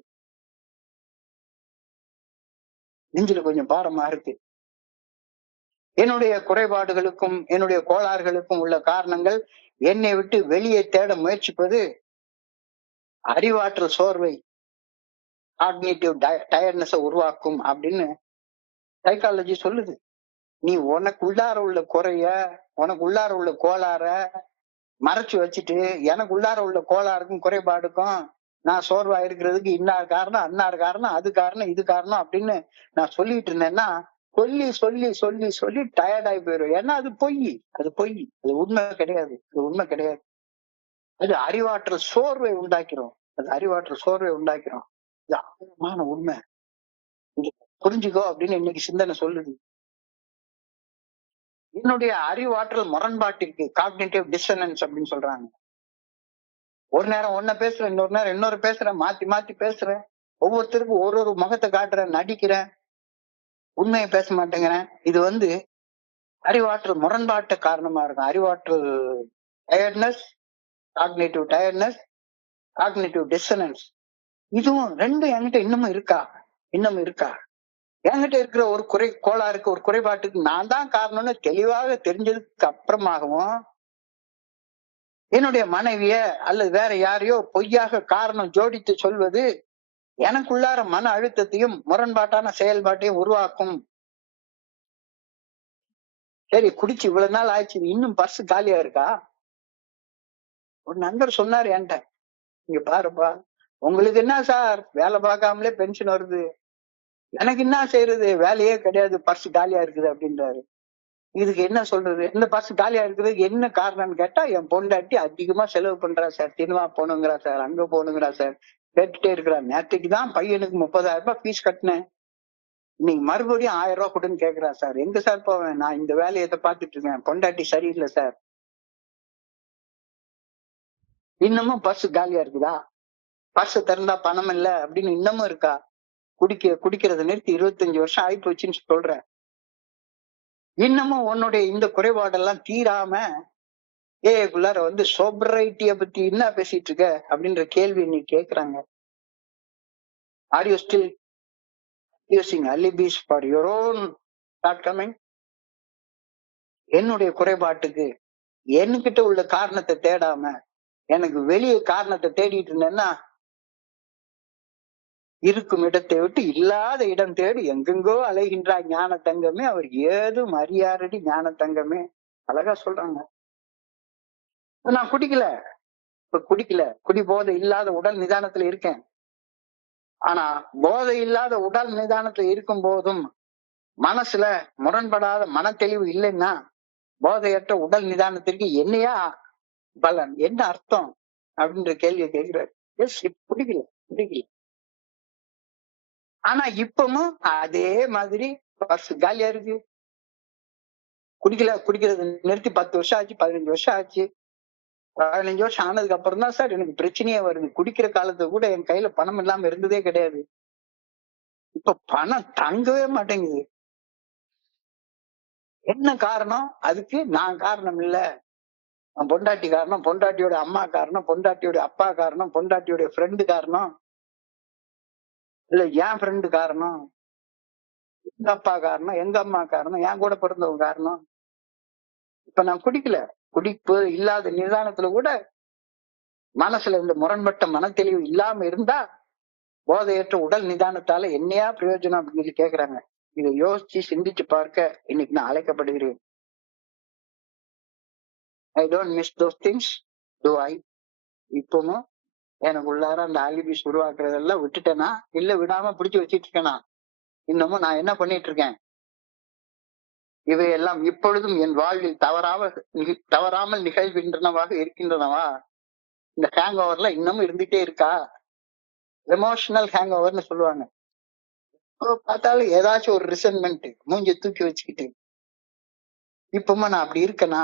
என்னுடைய குறைபாடுகளுக்கும் என்னுடைய கோளாறுகளுக்கும் உள்ள காரணங்கள் என்னை விட்டு வெளியே தேட முயற்சிப்பது அறிவாற்றல் சோர்வை, காக்னிட்டிவ் டயர்ட்னஸை உருவாக்கும் அப்படின்னு சைக்காலஜி சொல்லுது. நீ உனக்கு உள்ளார உள்ள குறைய, உனக்கு உள்ளார உள்ள கோளாற மறைச்சு வச்சுட்டு எனக்கு உள்ளார உள்ள கோளாறுக்கும் குறைபாடுக்கும் நான் சோர்வா இருக்கிறதுக்கு இன்னார் காரணம், அன்னார் காரணம், அது காரணம், இது காரணம் அப்படின்னு நான் சொல்லிட்டு இருந்தேன்னா சொல்லி சொல்லி சொல்லி சொல்லி டயர்ட் ஆகி போயிடும். ஏன்னா அது பொய். அது உண்மை கிடையாது. அது அறிவாற்றல் சோர்வை உண்டாக்கிறோம். இது ஆழமான உண்மை. புரிஞ்சுக்கோ அப்படின்னு இன்னைக்கு சிந்தனை சொல்லுது. என்னுடைய அறிவாற்றல் முரண்பாட்டிற்கு காக்னிட்டிவ் டிஸ்சனன்ஸ் அப்படின்னு சொல்றாங்க. ஒரு நேரம் ஒன்ன பேசுறேன், இன்னொரு நேரம் இன்னொரு பேசுறேன், மாத்தி மாத்தி பேசுறேன். ஒவ்வொருத்தருக்கும் ஒரு முகத்தை காட்டுறேன், நடிக்கிறேன், உண்மையை பேச மாட்டேங்கிறேன். இது அறிவாற்றல் முரண்பாட்டு காரணமா இருக்கும். அறிவாற்றல் டயர்ட்னஸ், காக்னிட்டிவ் டயர்ட்னஸ், காக்னிட்டிவ் டிஸ்சனன்ஸ். இதுவும் ரெண்டும் என்கிட்ட இன்னமும் இருக்கா? என்கிட்ட இருக்கிற ஒரு கோளாறுக்கு ஒரு குறைபாட்டுக்கு நான் தான் காரணம்னு தெளிவாக தெரிஞ்சதுக்கு அப்புறமாகவும் என்னுடைய மனைவிய அல்லது வேற யாரையோ பொய்யாக காரணம் ஜோடித்து சொல்வது எனக்குள்ளார மன அழுத்தத்தையும் முரண்பாட்டான செயல்பாட்டையும் உருவாக்கும். சரி, குடிச்சு இவ்வளவு நாள் ஆயிடுச்சு, இன்னும் பர்ஸ் காலியா இருக்கா? ஒரு நண்பர் சொன்னாரு என்கிட்ட, இங்க பாருப்பா, உங்களுக்கு என்ன சார் வேலை பார்க்காமலே பென்ஷன் வருது, எனக்கு என்ன செய்யறது, வேலையே கிடையாது, பர்ஸ் காலியா இருக்குது அப்படின்றாரு. இதுக்கு என்ன சொல்றது? இந்த பர்ஸ் காலியா இருக்கிறதுக்கு என்ன காரணம்னு கேட்டா, என் பொண்டாட்டி அதிகமா செலவு பண்றா சார், சினிமா போகணுங்கிறா சார், அங்க போகணுங்கிறா சார், கேட்டுட்டே இருக்கிறா. நேற்றுக்கு தான் பையனுக்கு 30,000 ரூபாய் ஃபீஸ் கட்டினேன், இன்னைக்கு மறுபடியும் 1000 ரூபாய் கொடுன்னு கேக்குறா சார். எங்க சார் போவேன், நான் இந்த வேலையை பார்த்துட்டு இருக்கேன், பொண்டாட்டி சரியில்லை சார். இன்னமும் பர்ஸ் காலியா இருக்குதா? பர்ஸ் திறந்தா பணம் இல்ல அப்படின்னு இன்னமும் இருக்கா? குடிக்கிறத நிறுத்தி 25 வருஷம் ஆகி போச்சுன்னு சொல்ற. இன்னமும் உன்னுடைய இந்த குறைபாடெல்லாம் தீராம ஏக்குள்ளார சோபரைட்டிய பத்தி என்ன பேசிட்டு இருக்க அப்படின்ற கேள்வி இன்னைக்கு கேக்குறாங்க. Are you still using alibis for your own shortcoming. என்னுடைய குறைபாட்டுக்கு என்கிட்ட உள்ள காரணத்தை தேடாம எனக்கு வெளியே காரணத்தை தேடிட்டு இருந்தேன்னா இருக்கும் இடத்தை விட்டு இல்லாத இடம் தேடி எங்கெங்கோ அலைகின்றாய் ஞான தங்கமே, அவர் ஏதும் அறியாரடி ஞான தங்கமே. அழகா சொல்றாங்க. நான் குடிக்கல, இப்ப குடிக்கல, குடி போதை இல்லாத உடல் நிதானத்துல இருக்கேன். ஆனா போதை இல்லாத உடல் நிதானத்துல இருக்கும் போதும் மனசுல முரண்படாத மன தெளிவு இல்லைன்னா போதையற்ற உடல் நிதானத்திற்கு என்னையா பலன், என்ன அர்த்தம் அப்படின்ற கேள்வியை கேட்கிறாரு. எஸ், குடிக்கல குடிக்கல. ஆனா இப்பவும் அதே மாதிரி பர்ஸ் காலியா இருக்கு. குடிக்கிறது நிறுத்தி 10 வருஷம் ஆச்சு, 15 வருஷம் ஆச்சு. 15 வருஷம் ஆனதுக்கு அப்புறம் தான் சார் எனக்கு பிரச்சனையே வருது. குடிக்கிற காலத்துல கூட என் கையில பணம் இல்லாம இருந்ததே கிடையாது. இப்ப பணம் தங்கவே மாட்டேங்குது. என்ன காரணம்? அதுக்கு நான் காரணம் இல்ல, பொண்டாட்டி காரணம், பொண்டாட்டியோட அம்மா காரணம், பொண்டாட்டியோட அப்பா காரணம், பொண்டாட்டியோட ஃப்ரெண்டு காரணம், இல்ல என் ஃப்ரெண்டு காரணம், எங்க அப்பா காரணம், எங்க அம்மா காரணம், என் கூட பிறந்தவங்க காரணம். இப்ப நான் குடிக்கல, குடிப்பு இல்லாத நிதானத்துல கூட மனசுல இந்த முரண்பட்ட மனத்தெளிவு இல்லாம இருந்தா போதையற்ற உடல் நிதானத்தால என்னையா பிரயோஜனம் அப்படின்னு சொல்லி கேக்குறாங்க. இதை யோசிச்சு சிந்திச்சு பார்க்க இன்னைக்கு நான் அழைக்கப்படுகிறேன். I don't miss those things, do I? இப்பவும் எனக்கு உள்ளார அந்த ஆலிபிஸ் உருவாக்குறதெல்லாம் விட்டுட்டேனா, இல்ல விடாம பிடிச்சு வச்சிட்டு இருக்கேனா? இன்னமும் நான் என்ன பண்ணிட்டு இருக்கேன்? இவையெல்லாம் இப்பொழுதும் என் வாழ்வில் தவறாமல் நிகழ்கின்றனவாக இருக்கின்றனவா? இந்த ஹேங் ஓவர்ல இன்னமும் இருந்துட்டே இருக்கா? எமோஷனல் ஹேங் ஓவர்னு சொல்லுவாங்க. பார்த்தாலும் ஏதாச்சும் ஒரு ரிசன்மெண்ட் மூஞ்சி தூக்கி வச்சுக்கிட்டு இப்பமா நான் அப்படி இருக்கேனா?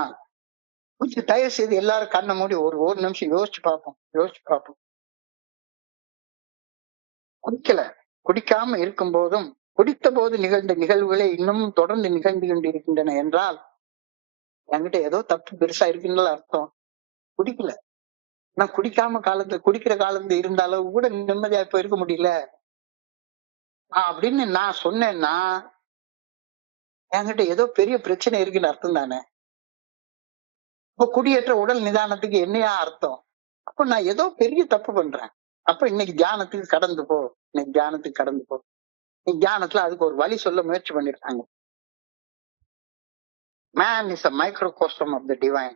கொஞ்சம் தயவு செய்து எல்லாரும் கண்ணை மூடி ஒரு நிமிஷம் யோசிச்சு பார்ப்போம். குடிக்காம இருக்கும் போதும் குடித்த போது நிகழ்ந்த நிகழ்வுகளே இன்னமும் தொடர்ந்து நிகழ்ந்து கொண்டிருக்கின்றன என்றால் என்கிட்ட ஏதோ தப்பு பெருசா இருக்குன்னு அர்த்தம். குடிக்கல, நான் குடிக்கிற காலத்துல இருந்த அளவு கூட நிம்மதியா இப்ப இருக்க முடியல அப்படின்னு நான் சொன்னேன்னா என்கிட்ட ஏதோ பெரிய பிரச்சனை இருக்குன்னு அர்த்தம் தானே. இப்ப குடியேற்ற உடல் நிதானத்துக்கு என்னையா அர்த்தம்? அப்ப நான் ஏதோ பெரிய தப்பு பண்றேன். அப்ப இன்னைக்கு தியானத்துக்கு கடந்து போ. இன்னைக்கு தியானத்துல அதுக்கு ஒரு வழி சொல்ல முயற்சி பண்ணிருக்காங்க. Man is a microcosm of the divine.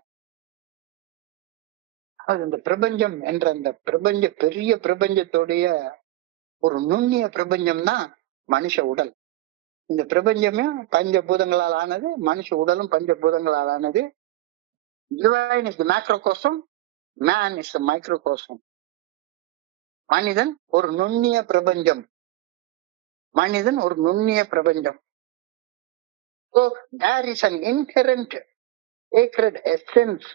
அது இந்த பிரபஞ்சம் என்ற அந்த பெரிய பிரபஞ்சத்தோடைய ஒரு நுண்ணிய பிரபஞ்சம்னா மனுஷ உடல். இந்த பிரபஞ்சமே பஞ்சபூதங்களால் ஆனது, மனுஷ உடலும் பஞ்சபூதங்களால் ஆனது. Divine is the macrocosm, man is the microcosm. மனிதன் ஒரு நுண்ணிய பிரபஞ்சம். So there is an inherent sacred essence,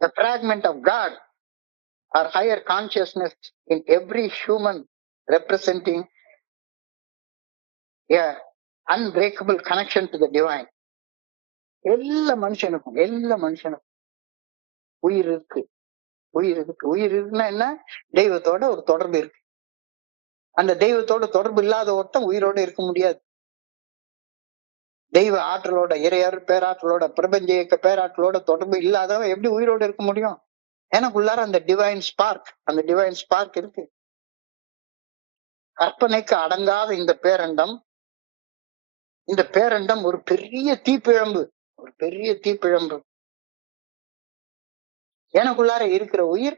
the fragment of God or higher consciousness in every human, representing a unbreakable connection to the divine. எல்லா மனுஷனுக்கும் உயிர் இருக்கு. உயிர் இருக்குன்னா என்ன? தெய்வத்தோட ஒரு தொடர்பு இருக்கு. அந்த தெய்வத்தோட தொடர்பு இல்லாத ஒருத்தன் உயிரோட இருக்க முடியாது. தெய்வ ஆற்றலோட, இறையர் பேராற்றலோட, பிரபஞ்ச இயக்க பேராற்றலோட தொடர்பு இல்லாதவன் எப்படி உயிரோட இருக்க முடியும்? எனக்குள்ளார அந்த டிவைன் ஸ்பார்க் இருக்கு. கற்பனைக்கு அடங்காத இந்த பேரண்டம் ஒரு பெரிய தீப்பிழம்பு. எனக்குள்ளார இருக்கிற உயிர்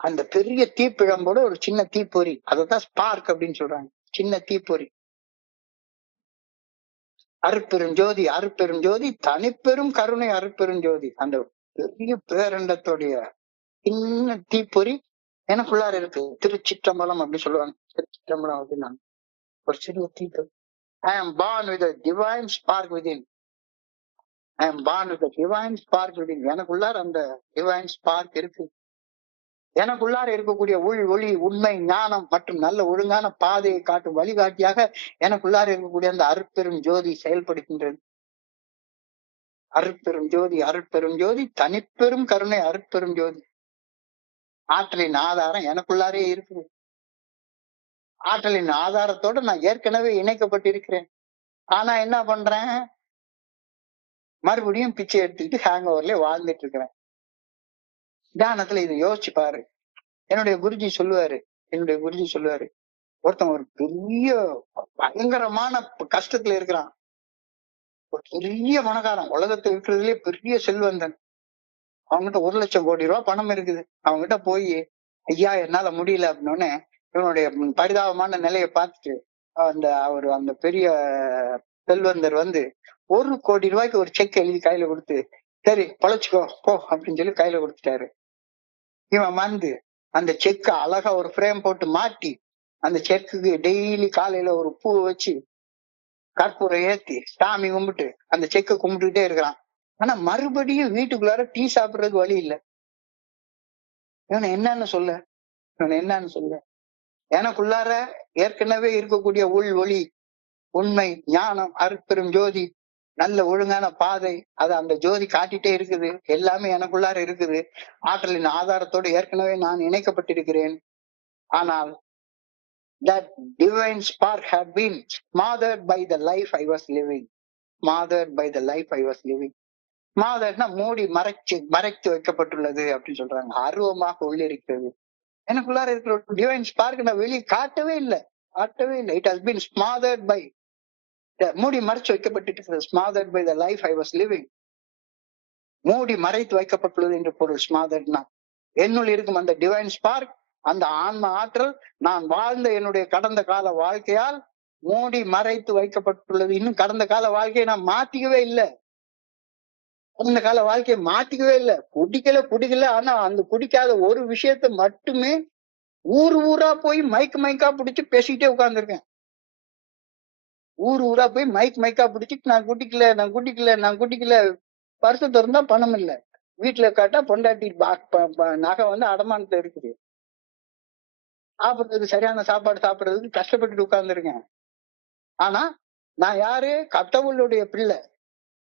அந்த பெரிய தீப்பிழம்போட ஒரு சின்ன தீப்பொறி. அததான் ஸ்பார்க் அப்படின்னு சொல்றாங்க. சின்ன தீப்பொறி. அருட்பெருஞ்சோதி, தனிப்பெரும் கருணை அருட்பெருஞ்சோதி. அந்த பெரிய பேரண்டத்துடைய சின்ன தீப்பொறி எனக்குள்ளார இருக்கு. திருச்சிற்றம்பலம் அப்படின்னு சொல்லுவாங்க. திருச்சிற்றம்பலம் அப்படின்னா ஒரு சிறிய தீப்பொறி. I am born with a divine spark within. எனக்குள்ளார அந்த டிவைன் ஸ்பார்க் இருக்கு. எனக்குள்ளார இருக்கக்கூடிய ஒளி, உண்மை, ஞானம் மற்றும் நல்ல ஒழுங்கான பாதையை காட்டும் வழிகாட்டியாக எனக்குள்ளார இருக்கக்கூடிய அந்த அருட்பெரும் ஜோதி செயல்படுகின்றது. அருட்பெரும் ஜோதி, தனிப்பெரும் கருணை அருட்பெரும் ஜோதி. ஆற்றலின் ஆதாரம் எனக்குள்ளாரே இருக்குது. ஆற்றலின் ஆதாரத்தோட நான் ஏற்கனவே இணைக்கப்பட்டிருக்கிறேன். ஆனா என்ன பண்றேன், மறுபடியும் பிச்சை எடுத்துக்கிட்டு ஹேங் ஓவர்ல வாழ்ந்துட்டு இருக்கிறேன். தியானத்துல இதை யோசிச்சு பாரு. என்னுடைய குருஜி சொல்லுவாரு என்னுடைய குருஜி சொல்லுவாரு ஒருத்தன் ஒரு பெரிய பயங்கரமான கஷ்டத்துல இருக்கிறான். ஒரு பெரிய பணக்காரன், உலகத்துல இருக்கிறதுலே பெரிய செல்வந்தன். அவங்ககிட்ட 1,00,000 கோடி ரூபாய் பணம் இருக்குது. அவங்ககிட்ட போய், ஐயா என்னால முடியல அப்படின்னோடனே, இவனுடைய பரிதாபமான நிலையை பார்த்துட்டு அந்த பெரிய செல்வந்தர் வந்து 1,00,00,000 ரூபாய்க்கு ஒரு செக் எழுதி கையில கொடுத்து, சரி பொழைச்சுக்கோ போ அப்படின்னு சொல்லி கையில கொடுத்துட்டாரு. இவன் வந்து அந்த செக்க அழகா ஒரு ஃப்ரேம் போட்டு மாட்டி, அந்த செக்குக்கு டெய்லி காலையில ஒரு பூ வச்சு கற்பூரம் ஏத்தி சாமி கும்பிட்டு அந்த செக்க கும்பிட்டுக்கிட்டே இருக்கிறான். ஆனா மறுபடியும் வீட்டுக்குள்ளார டீ சாப்பிடுறதுக்கு வழி இல்ல. இவனை என்னன்னு சொல்ல இவனை என்னன்னு சொல்ல எனக்குள்ளார ஏற்கனவே இருக்கக்கூடிய உள் ஒளி, உண்மை, ஞானம், அருட்பெரும் ஜோதி, நல்ல ஒழுங்கான பாதை, அது அந்த ஜோதி காட்டிட்டே இருக்குது. எல்லாமே எனக்குள்ளார இருக்குது. ஆற்றலின் ஆதாரத்தோடு ஏற்கனவே நான் இணைக்கப்பட்டிருக்கிறேன். ஆனால் that divine spark had been smothered by the life I was living. Smothered by the life I was living. Smotheredனா மூடி மறைத்து வைக்கப்பட்டுள்ளது அப்படின்னு சொல்றாங்க. ஆர்வமாக உள்ளிருக்கிறது. எனக்குள்ளார இருக்கிற டிவைன் ஸ்பார்க் நான் வெளியே காட்டவே இல்லை. It has been smothered by, மூடி மறைச்சு வைக்கப்பட்டு, smothered by the life I was living. மூடி மறைத்து வைக்கப்பட்டுள்ளது என்று பொருள். ஸ்மாதர்ட்னா என்னுள் இருக்கும் அந்த டிவைன் ஸ்பார்க், அந்த ஆன்ம ஆற்றல் நான் வாழ்ந்த என்னுடைய கடந்த கால வாழ்க்கையால் மூடி மறைத்து வைக்கப்பட்டுள்ளது. இன்னும் கடந்த கால வாழ்க்கையை நான் மாத்திக்கவே இல்லை. கடந்த கால வாழ்க்கையை மாத்திக்கவே இல்லை. குடிக்கல. ஆனா அந்த குடிக்காத ஒரு விஷயத்த மட்டுமே ஊரா போய் மைக்கா பிடிச்சு பேசிக்கிட்டே உட்கார்ந்துருக்கேன். ஊரா போய் மைக்கா பிடிச்சிட்டு நான் குடிக்கல. பரிசு திறந்தா பணம் இல்ல, வீட்டுல காட்டா பொண்டாட்டி நகை வந்து அடமானத்துல இருக்குது. சாப்பிடுறதுக்கு சரியான சாப்பாடு சாப்பிடுறதுக்கு கஷ்டப்பட்டுட்டு உட்கார்ந்துருக்கேன். ஆனா நான் யாரு? கடவுளுடைய பிள்ளை.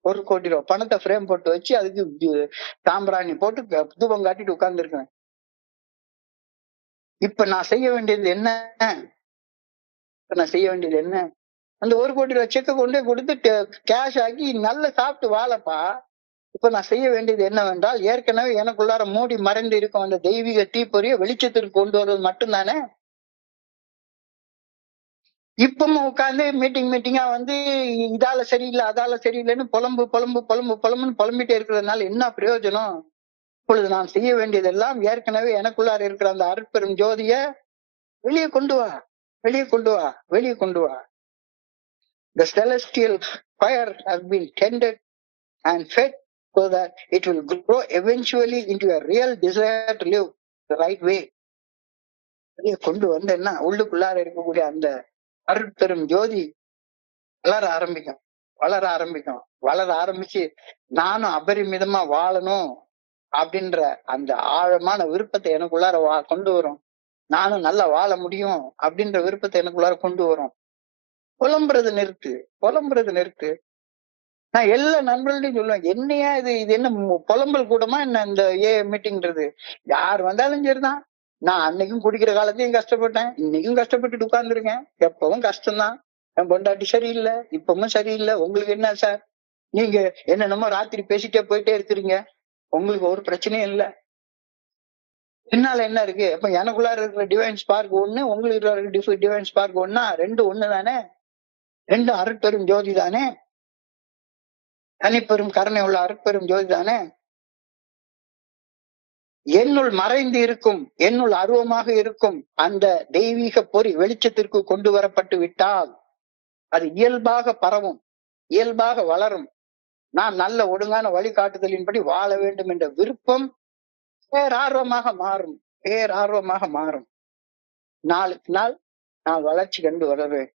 1,00,00,000 பணத்தை ஃப்ரேம் போட்டு வச்சு அதுக்கு சாம்பிராணி போட்டு தூபம் காட்டிட்டு உட்கார்ந்துருக்கேன். இப்ப நான் செய்ய வேண்டியது என்ன? அந்த 1,00,00,000 செக்கை கொண்டே கொடுத்து கேஷ் ஆக்கி நல்ல சாப்பிட்டு வாழப்பா. இப்ப நான் செய்ய வேண்டியது என்னவென்றால், ஏற்கனவே எனக்குள்ளார மூடி மறைந்து இருக்கும் அந்த தெய்வீக தீப்பொறியை வெளிச்சத்திற்கு கொண்டு வருவது மட்டும்தானே. இப்பவும் உட்கார்ந்து மீட்டிங்கா வந்து இதால சரியில்லை அதால சரியில்லைன்னு புலம்புன்னு புலம்பிட்டே இருக்கிறதுனால என்ன பிரயோஜனம்? இப்பொழுது நான் செய்ய வேண்டியதெல்லாம் ஏற்கனவே எனக்குள்ளார இருக்கிற அந்த அருட்பெரும் ஜோதிய வெளியே கொண்டு வா. The celestial fire has been tended and fed so that it will grow eventually into a real desire to live the right way. வெளியே கொண்டு வந்தேன்னா உள்ளுக்குள்ளார இருக்கக்கூடிய அந்த அருட்பெரும் ஜோதி வளர ஆரம்பிச்சு நானும் அபரிமிதமா வாழணும் அப்படின்ற அந்த ஆழமான விருப்பத்தை எனக்குள்ளார கொண்டு வரும். நானும் நல்லா வாழ முடியும் அப்படின்ற விருப்பத்தை எனக்குள்ளார கொண்டு வரும். புலம்புறது நிறுத்து. நான் எல்லா நண்பர்களையும் சொல்லுவேன், என்னையா இது என்ன புலம்பல் கூடமா என்ன இந்த மீட்டிங்ன்றது? யார் வந்தாலும் சரிதான். நான் அன்னைக்கும் குடிக்கிற காலத்தையும் கஷ்டப்பட்டேன், இன்னைக்கும் கஷ்டப்பட்டுட்டு உட்கார்ந்துருக்கேன். எப்பவும் கஷ்டம்தான். என் பொண்டாட்டி சரியில்லை, இப்பவும் சரியில்லை. உங்களுக்கு என்ன சார்? நீங்க என்னென்னமோ ராத்திரி பேசிட்டே போயிட்டே இருக்கிறீங்க, உங்களுக்கு ஒரு பிரச்சனையும் இல்லை. பின்னால என்ன இருக்கு? அப்ப எனக்குள்ளார இருக்கிற டிவைன் ஸ்பார்க் ஒண்ணு, உங்களுக்கு இருக்கிற டிவைன் ஸ்பார்க் ஒன்னா? ரெண்டு ஒண்ணு தானே? ரெண்டும் அருட்பெரும் ஜோதி தானே? தனிப்பெரும் கருணை உள்ள அருட்பெரும் ஜோதி தானே? என்னுள் மறைந்து இருக்கும், என்னுள் அருவமாக இருக்கும் அந்த தெய்வீக பொறி வெளிச்சத்திற்கு கொண்டு வரப்பட்டு விட்டால் அது இயல்பாக பரவும், இயல்பாக வளரும். நான் நல்ல ஒழுங்கான வழிகாட்டுதலின்படி வாழ வேண்டும் என்ற விருப்பம் பேரார்வமாக மாறும். நாளுக்கு நாள் நான் வளர்ச்சி கண்டு வருவேன்.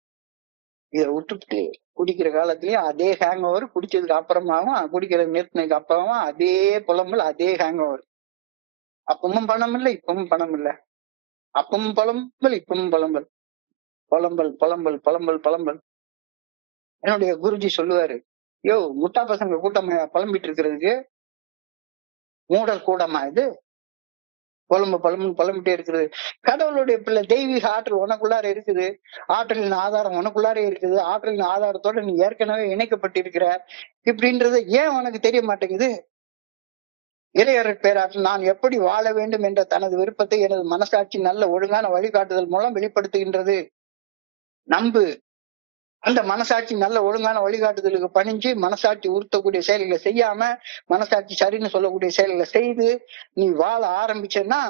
இதை விட்டுட்டு குடிக்கிற காலத்திலயும் அதே ஹேங் ஓவர், குடிச்சதுக்கு அப்புறமாவும் குடிக்கிறது நிறுத்தினதுக்கு அப்புறமா அதே புலம்பல், அதே ஹேங் ஓவர். அப்பவும் பணம் இல்லை, இப்பவும் பணம் இல்லை. அப்பவும் புலம்பல், இப்பவும் புலம்பல். என்னுடைய குருஜி சொல்லுவாரு, யோ முட்டா பசங்க கூட்டமா புலம்பிட்டு இருக்கிறதுக்கு மூடர் கூடமா இது? புலம்பிட்டே இருக்குது. கடவுளுடைய பிள்ளை, தெய்வீக ஆற்றல் உனக்குள்ளார இருக்குது. ஆற்றலின் ஆதாரம் உனக்குள்ளாரே இருக்குது. ஆற்றலின் ஆதாரத்தோட நீ ஏற்கனவே இணைக்கப்பட்டிருக்கிற. இப்படின்றது ஏன் உனக்கு தெரிய மாட்டேங்குது? இறையருட் பேராற்றல் நான் எப்படி வாழ வேண்டும் என்ற தனது விருப்பத்தை எனது மனசாட்சி நல்ல ஒழுங்கான வழிகாட்டுதல் மூலம் வெளிப்படுத்துகின்றது. நம்பு. அந்த மனசாட்சி நல்ல ஒழுங்கான வழிகாட்டுதலுக்கு பணிஞ்சு மனசாட்சி உறுத்தக்கூடிய செயல்களை செய்யாம, மனசாட்சி சரின்னு சொல்லக்கூடிய செயல்களை செய்து நீ வாழ ஆரம்பிச்சேன்னா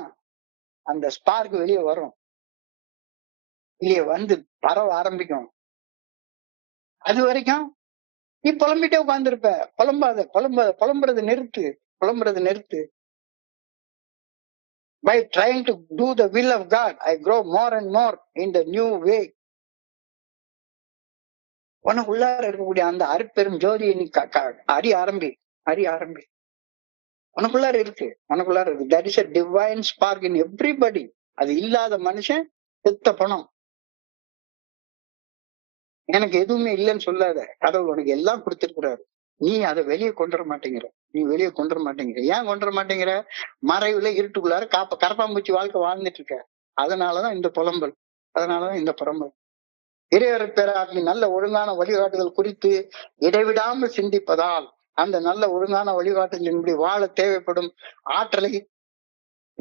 அந்த ஸ்பார்க் வெளியே வரும். வெளியே வந்து பரவ ஆரம்பிக்கும். அது வரைக்கும் நீ புலம்பிட்டே உட்கார்ந்துருப்ப. புலம்புறது நிறுத்து. By trying to do the will of God, I grow more and more in the new way. உனக்குள்ளார இருக்கக்கூடிய அந்த அருட்பெரும் ஜோதியை நீ அறிய ஆரம்பி. உனக்குள்ளார இருக்கு. That is a divine spark in everybody. அது இல்லாத மனுஷன் செத்த பணம். எனக்கு எதுவுமே இல்லைன்னு சொல்லாத. கடவுள் உனக்கு எல்லாம் கொடுத்திருக்கிறாரு. நீ அதை வெளியே கொண்டு வர மாட்டேங்கிற. ஏன் கொண்டு வர மாட்டேங்கிற? மறைவுல இருட்டுக்குள்ளார கரப்பாம்பூச்சி வாழ்க்கை வாழ்ந்துட்டு இருக்க. அதனாலதான் இந்த புலம்பல். இறையருட் பேராற்றலின் நல்ல ஒழுங்கான வழிகாட்டுதல் குறித்து இடைவிடாமல் சிந்திப்பதால் அந்த நல்ல ஒழுங்கான வழிகாட்டுதலின்படி வாழ தேவைப்படும் ஆற்றலை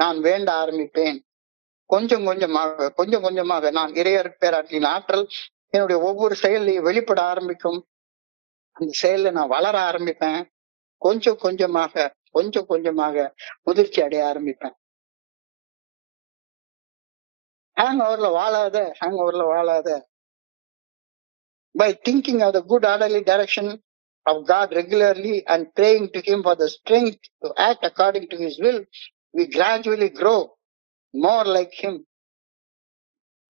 நான் வேண்ட ஆரம்பிப்பேன். கொஞ்சம் கொஞ்சமாக நான் இறையருட் பேராற்றலின் ஆற்றல் என்னுடைய ஒவ்வொரு செயலையும் வெளிப்பட ஆரம்பிக்கும். அந்த செயல்ல நான் வளர ஆரம்பிப்பேன். கொஞ்சம் கொஞ்சமாக முதிர்ச்சி அடைய ஆரம்பிப்பேன். ஹேங் ஓவர்ல வாழாத. By thinking of the good orderly direction of God regularly and praying to Him for the strength to act according to His will, we gradually grow more like Him.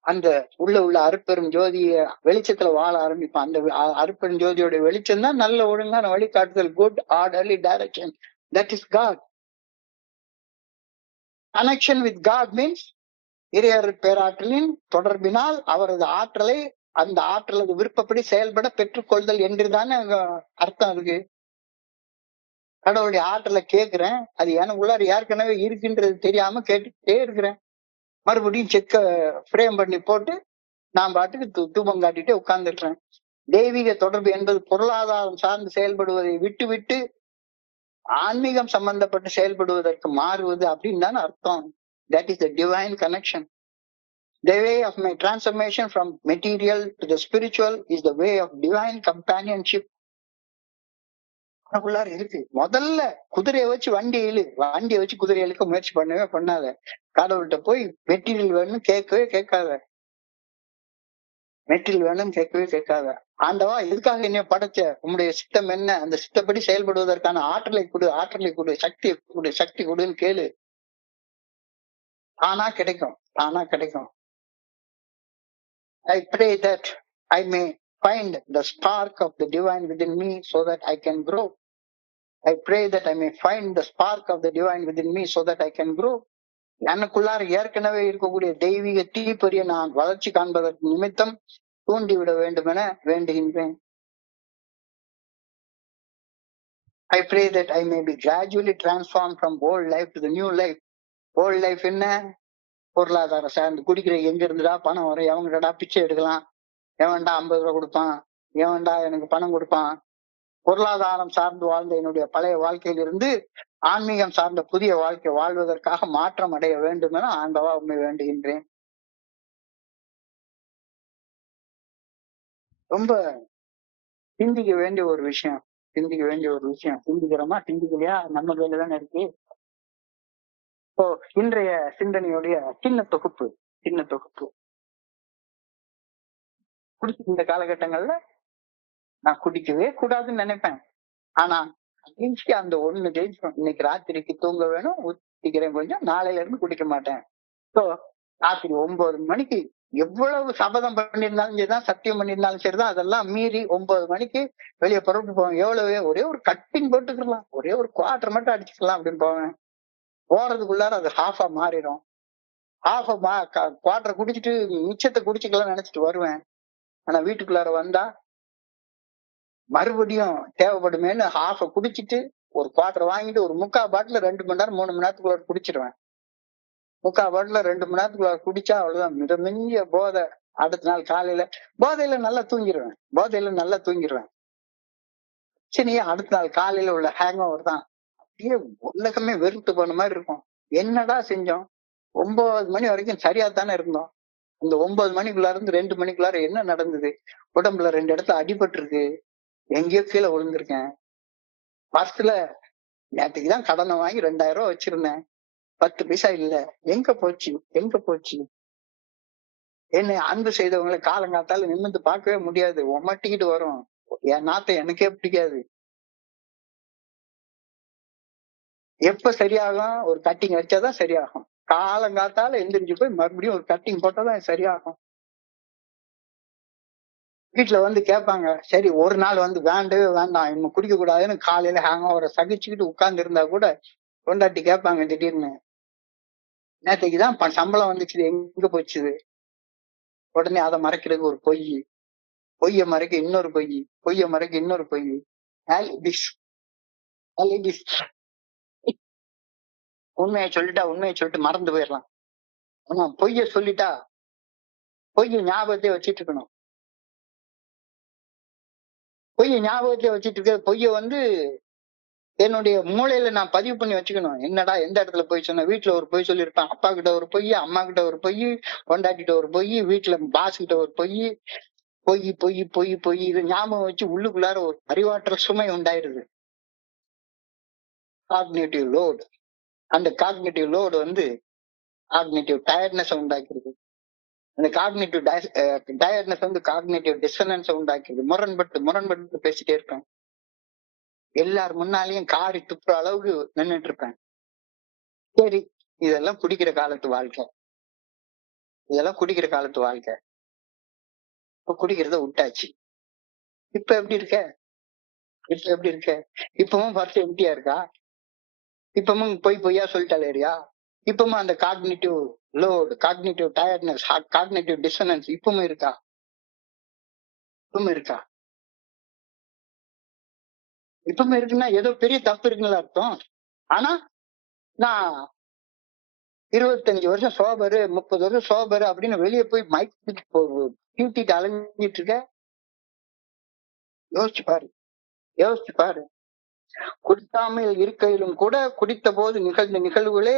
அந்த உள்ள அருட்பெரும் ஜோதிய வெளிச்சத்துல வாழ ஆரம்பிப்பான். அந்த அருட்பெரும் ஜோதியோட வெளிச்சம் தான் நல்ல ஒழுங்கான வழிகாட்டுதல். Good orderly direction. That is God. Connection with God means இறையருட் பேராற்றலின் தொடர்பினால் அவரது ஆற்றலை, அந்த ஆற்றலது விருப்பப்படி செயல்பட பெற்றுக்கொள்தல் என்றுதானே அர்த்தம். அதுக்கு கடவுளுடைய ஆற்றலை கேட்கிறேன். அது எனக்குள்ளார ஏற்கனவே இருக்குன்றது தெரியாம கேட்டுக்கிட்டே இருக்கிறேன். மறுபடியும் செக்க ஃப்ரேம் பண்ணி போட்டு நான் பாட்டுக்கு தூபம் காட்டிட்டு உட்கார்ந்துடுறேன். தெய்வீக தொடர்பு என்பது பொருளாதாரம் சார்ந்து செயல்படுவதை விட்டு ஆன்மீகம் சம்பந்தப்பட்டு செயல்படுவதற்கு மாறுவது அப்படின்னு தானே அர்த்தம். That is the divine connection. The way of my transformation from material to the spiritual is the way of divine companionship. உனக்குள்ளார இருக்கு. முதல்ல குதிரையை வச்சு வண்டியை வச்சு குதிரையை இழுக்க முயற்சி பண்ணாத. கடவுள்கிட்ட போய் மெட்டீரியல் வேணும்னு கேட்கவே கேட்காத. ஆண்டவா, எதுக்காக என்ன படைச்ச? உம்முடைய சித்தம் என்ன? அந்த சித்தப்படி செயல்படுவதற்கான ஆற்றலை கொடு, சக்தி கொடுன்னு கேளு. ஆனா கிடைக்கும். I pray that I may find the spark of the divine within me so that I can grow. எனக்குள்ளார ஏற்கனவே இருக்கக்கூடிய தெய்வீக தீப்பொறிய நான் வளர்ச்சி காண்பதற்கு நிமித்தம் தூண்டிவிட வேண்டும் என வேண்டுகின்றேன். I pray that I may be gradually transformed from old life to the new life. Old life என்ன? பொருளாதாரம் சார்ந்து குடிக்கிற எங்க இருந்துடா பணம் வரும், எவங்கடா பிச்சை எடுக்கலாம், எவன்டா 50 ரூபா கொடுப்பான், எவன்டா எனக்கு பணம் கொடுப்பான். பொருளாதாரம் சார்ந்து வாழ்ந்த என்னுடைய பழைய வாழ்க்கையிலிருந்து ஆன்மீகம் சார்ந்த புதிய வாழ்க்கை வாழ்வதற்காக மாற்றம் அடைய வேண்டும் என ஆண்டவா உண்மை வேண்டுகின்றேன். ரொம்ப சிந்திக்க வேண்டிய ஒரு விஷயம். சிந்திக்கிறோமா சிந்திக்கலையா நம்ம கையில தானே இருக்கு. இப்போ இன்றைய சிந்தனையுடைய சின்ன தொகுப்பு. இந்த காலகட்டங்கள்ல நான் குடிக்கவே கூடாதுன்னு நினைப்பேன். ஆனா அந்த ஒண்ணு ஜெயிச்சோம். இன்னைக்கு ராத்திரிக்கு தூங்க வேணும், ஊத்திக்கிறேன் கொஞ்சம், நாளையில இருந்து குடிக்க மாட்டேன். ஸோ ராத்திரி 9 மணிக்கு எவ்வளவு சபதம் பண்ணியிருந்தாலும் சரிதான், சத்தியம் பண்ணியிருந்தாலும் சரிதான், அதெல்லாம் மீறி 9 மணிக்கு வெளியே புறப்பட்டு போவேன். எவ்வளவு ஒரே ஒரு கட்டிங் போட்டுக்கலாம், ஒரே ஒரு குவார்டர் மட்டும் அடிச்சுக்கலாம் அப்படின்னு போவேன். போறதுக்குள்ளார அது ஹாஃபா மாறிடும். குவார்டர் குடிச்சிட்டு மிச்சத்தை குடிச்சுக்கலாம் நினைச்சிட்டு வருவேன். ஆனா வீட்டுக்குள்ளார வந்தா மறுபடியும் தேவைப்படுமேன்னு ஹாஃப குடிச்சிட்டு ஒரு குவார்டர் வாங்கிட்டு ஒரு 3/4 பாட்டில் 2 மணி நேரம் 3 மணி நேரத்துக்குள்ள குடிச்சிருவேன். முக்கால் பாட்டில 2 மணி நேரத்துக்குள்ள குடிச்சா அவ்வளவுதான், மித மிஞ்சிய போதை. அடுத்த நாள் காலையில போதையில நல்லா தூங்கிடுவேன். சரி, அடுத்த நாள் காலையில உள்ள ஹேங் ஓவர் தான். அப்படியே உலகமே வெறுத்து போன மாதிரி இருக்கும். என்னடா செஞ்சோம்? 9 மணி வரைக்கும் சரியா தானே இருந்தோம். இந்த 9 மணிக்குள்ளார இருந்து 2 மணிக்குள்ளார என்ன நடந்தது? உடம்புல 2 இடத்துல அடிபட்டு இருக்கு, எங்கேயோ கீழே விழுந்திருக்கேன். பர்ஸ்ல நேற்றுக்குதான் கடனை வாங்கி 2000 ரூபாய் வச்சிருந்தேன், 10 பைசா இல்ல. எங்க போச்சு? என்னை அன்பு செய்தவங்களை காலங்காத்தால நிமிர்ந்து பார்க்கவே முடியாது, ஒமட்டிக்கிட்டு வரும். என் நாட்டை எனக்கே பிடிக்காது. எப்ப சரியாகும்? ஒரு கட்டிங் வச்சாதான் சரியாகும். காலங்காத்தால எந்திரிச்சு போய் மறுபடியும் ஒரு கட்டிங் போட்டாதான் சரியாகும். வீட்டுல வந்து கேட்பாங்க, சரி ஒரு நாள் வந்து வேண்டவே வேண்டாம், இன்னும் குடிக்க கூடாதுன்னு காலையில ஹேங் ஓவரை சகிச்சுக்கிட்டு உட்கார்ந்து இருந்தா கூட கொண்டாட்டி கேட்பாங்க திடீர்னு, நேற்றுக்குதான் சம்பளம் வந்துச்சு, எங்க போச்சுது? உடனே அதை மறைக்கிறதுக்கு ஒரு பொய்ய மறைக்க இன்னொரு பொய்ய மறைக்க இன்னொரு பொய். உண்மையை சொல்லிட்டு மறந்து போயிடலாம். ஆனா பொய்ய சொல்லிட்டா பொய்ய ஞாபகத்தையே வச்சிட்டு இருக்கணும். பொய்ய வந்து என்னுடைய மூளையில நான் பதிவு பண்ணி வச்சுக்கணும். என்னடா எந்த இடத்துல போய் சொன்ன? வீட்டுல ஒரு பொய் சொல்லியிருப்பேன், அப்பா கிட்ட ஒரு பொய், அம்மா கிட்ட ஒரு பொய், கொண்டாட்டிட்ட ஒரு பொய், வீட்டுல பாஸ் கிட்ட ஒரு பொய். இதை ஞாபகம் வச்சு உள்ளுக்குள்ளார ஒரு அறிவாற்றல் சுமை உண்டாயிருது. Cognitive load. அந்த காக்னிட்டிவ் லோடு வந்து காக்னிட்டிவ் டயர்ட்னஸ் உண்டாக்கிடுது. அந்த காக்னிட்டிவ் டயர்ட்னஸ் வந்து காக்னிட்டிவ் டிஸ்சனன்ஸ் உண்டாக்கிடுது. முரண்பட்டு பேசிட்டே இருப்பேன். எல்லார் முன்னாலையும் காரி துப்புற அளவுக்கு நின்றுட்டு இருப்பேன். சரி, இதெல்லாம் குடிக்கிற காலத்து வாழ்க்கை. இப்ப குடிக்கிறத விட்டாச்சு. இப்ப எப்படி இருக்க? இப்பவும் பர்ஸ் எம்டியா இருக்கா? இப்பவும் பொய்யா சொல்லிட்டாலேரியா? இப்பவும் அந்த cognitive load, cognitive tiredness, cognitive dissonance இப்பவும் இருக்கா? இப்பவும் இருக்குன்னா ஏதோ பெரிய தப்பு இருக்குன்னு அர்த்தம். ஆனா நான் 25 வருஷம் சோபரு, 30 வருஷம் சோபரு அப்படின்னு வெளியே போய் மைக் தூக்கிட்டு அலைஞ்சிட்டு இருக்க. யோசிச்சு பாரு. குடிக்காமல் இருக்கையிலும் கூட குடித்த போது நிகழ்ந்த நிகழ்வுகளே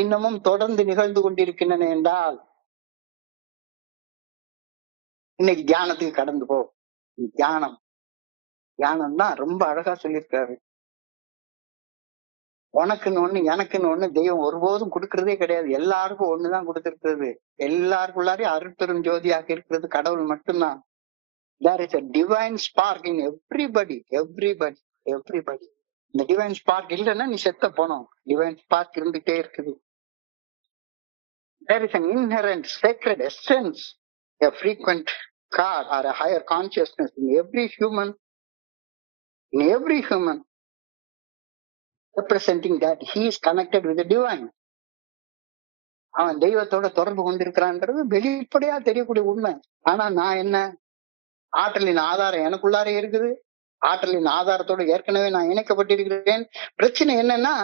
இன்னமும் தொடர்ந்து நிகழ்ந்து கொண்டிருக்கின்றன என்றால் இன்னைக்கு தியானத்துக்கு கடந்து போ. தியானம் தான் ரொம்ப அழகா சொல்லியிருக்காரு. உனக்குன்னு ஒண்ணு எனக்குன்னு ஒண்ணு தெய்வம் ஒருபோதும் கொடுக்கறதே கிடையாது. எல்லாருக்கும் ஒண்ணுதான் கொடுத்திருக்கிறது. எல்லாருக்குள்ளாரையும் அருட்பெரும் ஜோதியாக இருக்கிறது கடவுள் மட்டும்தான். There is a divine spark in everybody. இந்த டிவைன் ஸ்பார்க் இல்லைன்னா நீ செத்த போனோம். டிவைன் ஸ்பார்க் இருந்துட்டே இருக்குது. There is an inherent sacred essence, a frequent God or a higher consciousness in every human, representing that he is connected with the divine. அவன் தெய்வத்தோட தொடர்பு கொண்டிருக்கிறான்றது வெளிப்படையா தெரியக்கூடிய உண்மை. ஆனா நான் என்ன, ஆற்றலின் ஆதாரம் எனக்குள்ளாரே இருக்குது. ஆற்றலின் ஆதாரத்தோட ஏற்கனவே நான் இணைக்கப்பட்டிருக்கிறேன். பிரச்சனை என்னன்னா,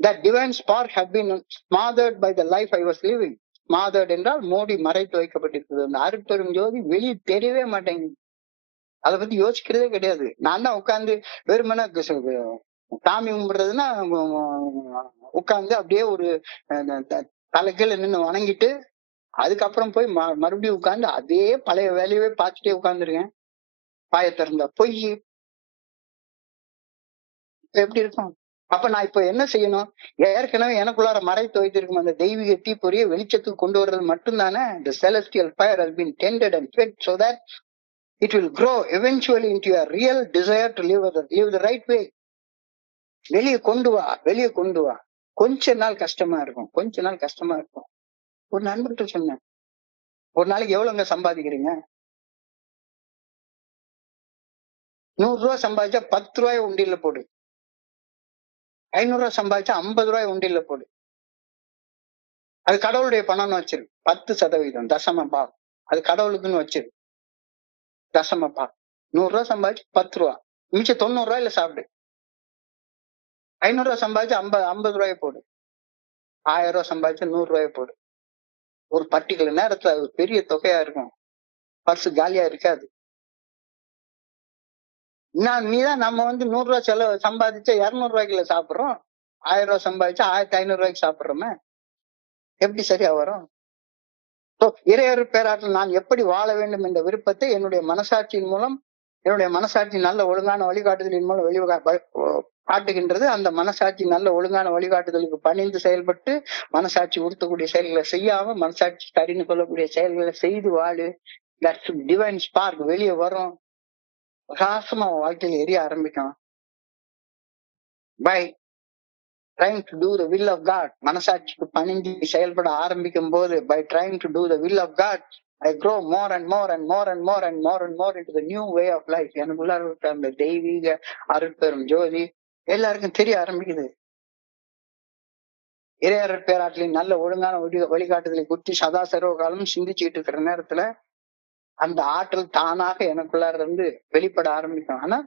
that divine spark had been smothered by the life I was living. smothered என்றால் மூடி மறைத்து வைக்கப்பட்டிருக்கிறது. அந்த அருட்பெரும் ஜோதி வெளியே தெரியவே மாட்டேங்குது. அதை பத்தி யோசிக்கிறதே கிடையாது. நான் தான் உட்கார்ந்து வெறுமனே சாமி கும்பிடுறதுன்னா உட்கார்ந்து அப்படியே ஒரு தலைக்கீழ நின்று வணங்கிட்டு அதுக்கப்புறம் போய் மறுபடியும் உட்கார்ந்து அதே பழைய வேலையவே பார்த்துட்டே உட்கார்ந்துருக்கேன். பாய திறந்தா பொய். எப்படி இருக்கும்? அப்ப நான் இப்ப என்ன செய்யணும்? ஏற்கனவே எனக்குள்ளார மறைத்து வைத்திருக்கும் அந்த தெய்வீக தீப்பொறியை வெளிச்சத்துக்கு கொண்டு வர்றது மட்டும்தானே. The celestial fire has been tended and fed so that it will grow eventually into a real desire to live the right way. வெளியே கொண்டு வா. கொஞ்ச நாள் கஷ்டமா இருக்கும். ஒரு நண்பர்கிட்ட சொன்னேன், ஒரு நாளைக்கு எவ்வளவுங்க சம்பாதிக்கிறீங்க? 100 ரூபாய் சம்பாதிச்சா 10 ரூபாய் உண்டியல்ல போடு. 500 ரூபாய் சம்பாதிச்சா 50 ரூபாய் உண்டியல்ல போடு. அது கடவுளுடைய பணம்னு வச்சிரு. 10% தசம பாவம். அது கடவுளுக்குன்னு வச்சிரு. தசம பாவம். 100 ரூபாய் சம்பாதிச்சு 10 ரூபாய், மிச்சம் 90 ரூபாயில சாப்பிடு. 500 ரூபாய் சம்பாதிச்சு 50 ரூபாய் போடு. 1000 ரூபாய் சம்பாதிச்சு 100 ரூபாய் போடு. ஒரு பர்டிகுலர் நேரத்துல அது ஒரு பெரிய தொகையா இருக்கும். பர்ஸ் காலியா இருக்காது. நீதான் நம்ம வந்து 100 ரூபாய் செலவு சம்பாதிச்சா 200 ரூபாய்க்குல சாப்பிடுறோம். 1000 ரூபாய் சம்பாதிச்சா 1500 ரூபாய்க்கு சாப்பிடுறோமே. எப்படி சரியா வரும்? இறையொரு பேராற்றல் நான் எப்படி வாழ வேண்டும் என்ற விருப்பத்தை என்னுடைய மனசாட்சியின் மூலம், என்னுடைய மனசாட்சி நல்ல ஒழுங்கான வழிகாட்டுதலின் மூலம் காட்டுகின்றது. அந்த மனசாட்சி நல்ல ஒழுங்கான வழிகாட்டுதலுக்கு பணிந்து செயல்பட்டு, மனசாட்சி உறுத்தக்கூடிய செயல்களை செய்யாம, மனசாட்சி சரின்னு கொள்ளக்கூடிய செயல்களை செய்து வாழு. தட்ஸ் டிவைன் ஸ்பார்க் வெளியே வரும். பிரகாசமா வாழ்க்கையில எரிய ஆரம்பிக்கும். By trying to do the will of God, மனசாட்சிக்கு பணிஞ்சு செயல்பட ஆரம்பிக்கும் போது, by trying to do the will of God, I grow more and more and more and more and more and more into the new way of life. எனக்குள்ள இருக்க அந்த தெய்வீக அருட்பெரும் ஜோதி எல்லாருக்கும் தெரிய ஆரம்பிக்குது. இறையற் பேராற்றலின் நல்ல ஒழுங்கான வழிகாட்டுதலை குறித்து சதா சர்வ காலம் சிந்திச்சுக்கிட்டு இருக்கிற நேரத்துல அந்த ஆற்றல் தானாக எனக்குள்ளார இருந்து வெளிப்பட ஆரம்பிக்கும். ஆனா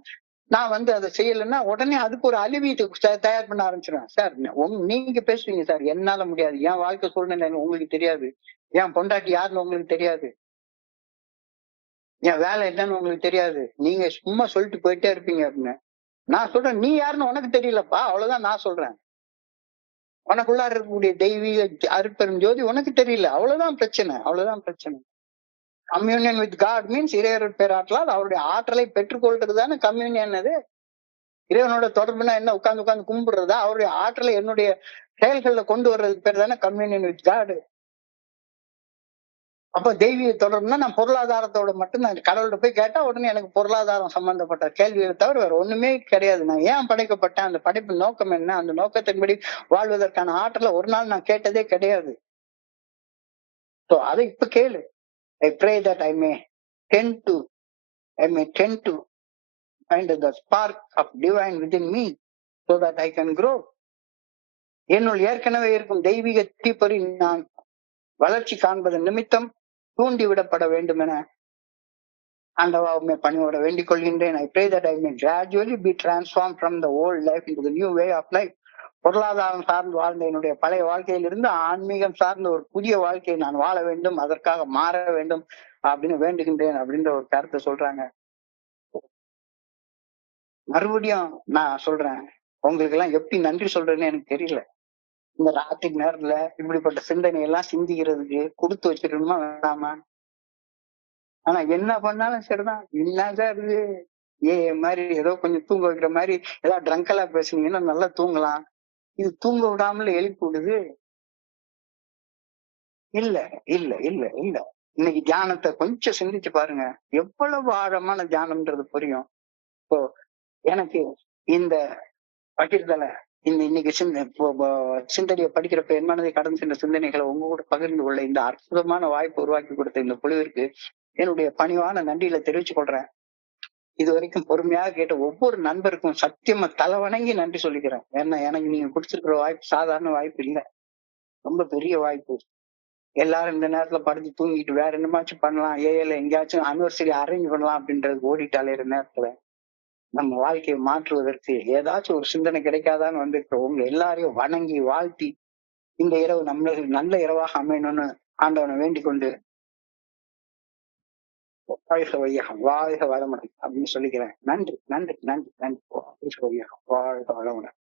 நான் வந்து அதை செய்யலைன்னா உடனே அதுக்கு ஒரு அழிவீட்டு தயார் பண்ண ஆரம்பிச்சிருவேன். சார் நீங்க பேசுவீங்க சார், என்னால முடியாது, என் வாழ்க்கை சூழ்நிலை உங்களுக்கு தெரியாது, என் பொண்டாட்டி யாருன்னு உங்களுக்கு தெரியாது, என் வேலை என்னன்னு உங்களுக்கு தெரியாது, நீங்க சும்மா சொல்லிட்டு போயிட்டே இருப்பீங்க அப்படின்னு. நான் சொல்றேன், நீ யாருன்னு உனக்கு தெரியலப்பா, அவ்வளவுதான் நான் சொல்றேன். உனக்குள்ளார இருக்கக்கூடிய தெய்வீக அருட்பெரும் ஜோதி உனக்கு தெரியல, அவ்வளவுதான் பிரச்சனை, அவ்வளவுதான் பிரச்சனை. கம்யூனியன் வித் காட் மீன்ஸ் இறையருட் பேராற்றலால் அவருடைய ஆற்றலை பெற்றுக்கொள்றது தானே கம்யூனியன். அது இறைவனோட தொடர்புனா என்ன, உட்கார்ந்து கும்பிடுறதா? அவருடைய ஆற்றலை என்னுடைய செயல்கள்ல கொண்டு வர்றதுக்கு பேர் தானே கம்யூனியன் வித் காட். அப்ப தெய்வீக தொடர்புனா நான் பொருளாதாரத்தோட மட்டும் நான் கடவுள்கிட்ட போய் கேட்டா உடனே எனக்கு பொருளாதாரம் சம்பந்தப்பட்ட கேள்விகளை தவிர வேற ஒண்ணுமே கிடையாது. நான் ஏன் படைக்கப்பட்டேன், அந்த படைப்பு நோக்கம் என்ன, அந்த நோக்கத்தின்படி வாழ்வதற்கான ஆற்றலை ஒரு நாள் நான் கேட்டதே கிடையாது. அதை இப்ப கேளு. I pray that I may tend to find the spark of divine within me so that I can grow. என்னுள் ஏற்கனவே இருக்கும் தெய்வீக தீப்பொறி நான் வளர்ச்சி காண்பதன் நிமித்தம் தூண்டிவிடப்பட வேண்டும் என ஆண்டவாவுமே பணியோட வேண்டிக் கொள்கின்றேன். I pray that I may gradually be transformed from the old life into the new way of life. பொருளாதாரம் சார்ந்து வாழ்ந்த என்னுடைய பழைய வாழ்க்கையிலிருந்து ஆன்மீகம் சார்ந்த ஒரு புதிய வாழ்க்கையை நான் வாழ வேண்டும், அதற்காக மாற வேண்டும் அப்படின்னு வேண்டுகின்றேன் அப்படின்ற ஒரு கருத்தை சொல்றாங்க. மறுபடியும் நான் சொல்றேன், உங்களுக்கு எல்லாம் எப்படி நன்றி சொல்றேன்னு எனக்கு தெரியல. இந்த ராத்திரி நேரத்துல இப்படிப்பட்ட சிந்தனை எல்லாம் சிந்திக்கிறதுக்கு கொடுத்து வச்சிருக்கணுமா வேண்டாமா? ஆனா என்ன பண்ணாலும் சரிதான். என்னதான் இது மாதிரி ஏதோ கொஞ்சம் தூங்க வைக்கிற மாதிரி ஏதாவது ட்ரங்கலா பேசுனீங்கன்னா நல்லா தூங்கலாம். இது தூங்க விடாமல எழுப்பி விடுது. இல்ல இல்ல இல்ல இல்ல இன்னைக்கு தியானத்தை கொஞ்சம் சிந்திச்சு பாருங்க, எவ்வளவு ஆழமான தியானம்ன்றது புரியும். இப்போ எனக்கு இந்த பகிர்தலை இன்னைக்கு சிந்தனையை படிக்கிறப்ப என் மனதை கடந்து சென்ற சிந்தனைகளை உங்க கூட பகிர்ந்து கொள்ள இந்த அற்புதமான வாய்ப்பு உருவாக்கி கொடுத்த இந்த குழுவிற்கு என்னுடைய பணிவான நன்றியில தெரிவிச்சு கொள்றேன். இது வரைக்கும் பொறுமையாக கேட்ட ஒவ்வொரு நண்பருக்கும் சத்தியமா தலை வணங்கி நன்றி சொல்லிக்கிறேன். ஏன்னா எனக்கு நீங்க கொடுத்திருக்கிற வாய்ப்பு சாதாரண வாய்ப்பு இல்லை, ரொம்ப பெரிய வாய்ப்பு. எல்லாரும் இந்த நேரத்துல படுத்து தூங்கிட்டு வேற என்னமாச்சும் பண்ணலாம், ஏல எங்கேயாச்சும் அனிவர்சரி அரேஞ்ச் பண்ணலாம் அப்படின்றது ஓடிட்டாலே நேரத்துல நம்ம வாழ்க்கையை மாற்றுவதற்கு ஏதாச்சும் ஒரு சிந்தனை கிடைக்காதான்னு வந்திருக்கிற உங்க எல்லாரையும் வணங்கி வாழ்த்தி இந்த இரவு நம்மளுக்கு நல்ல இரவாக அமையணும்னு ஆண்டவனை வேண்டிக் கொண்டு வாழ்க வையகம், வாழ்க வளமுடன் அப்படின்னு சொல்லிக்கிறேன். நன்றி நன்றி நன்றி நன்றி. வாழ்க வையகம், வாழ்க வளமுடன்.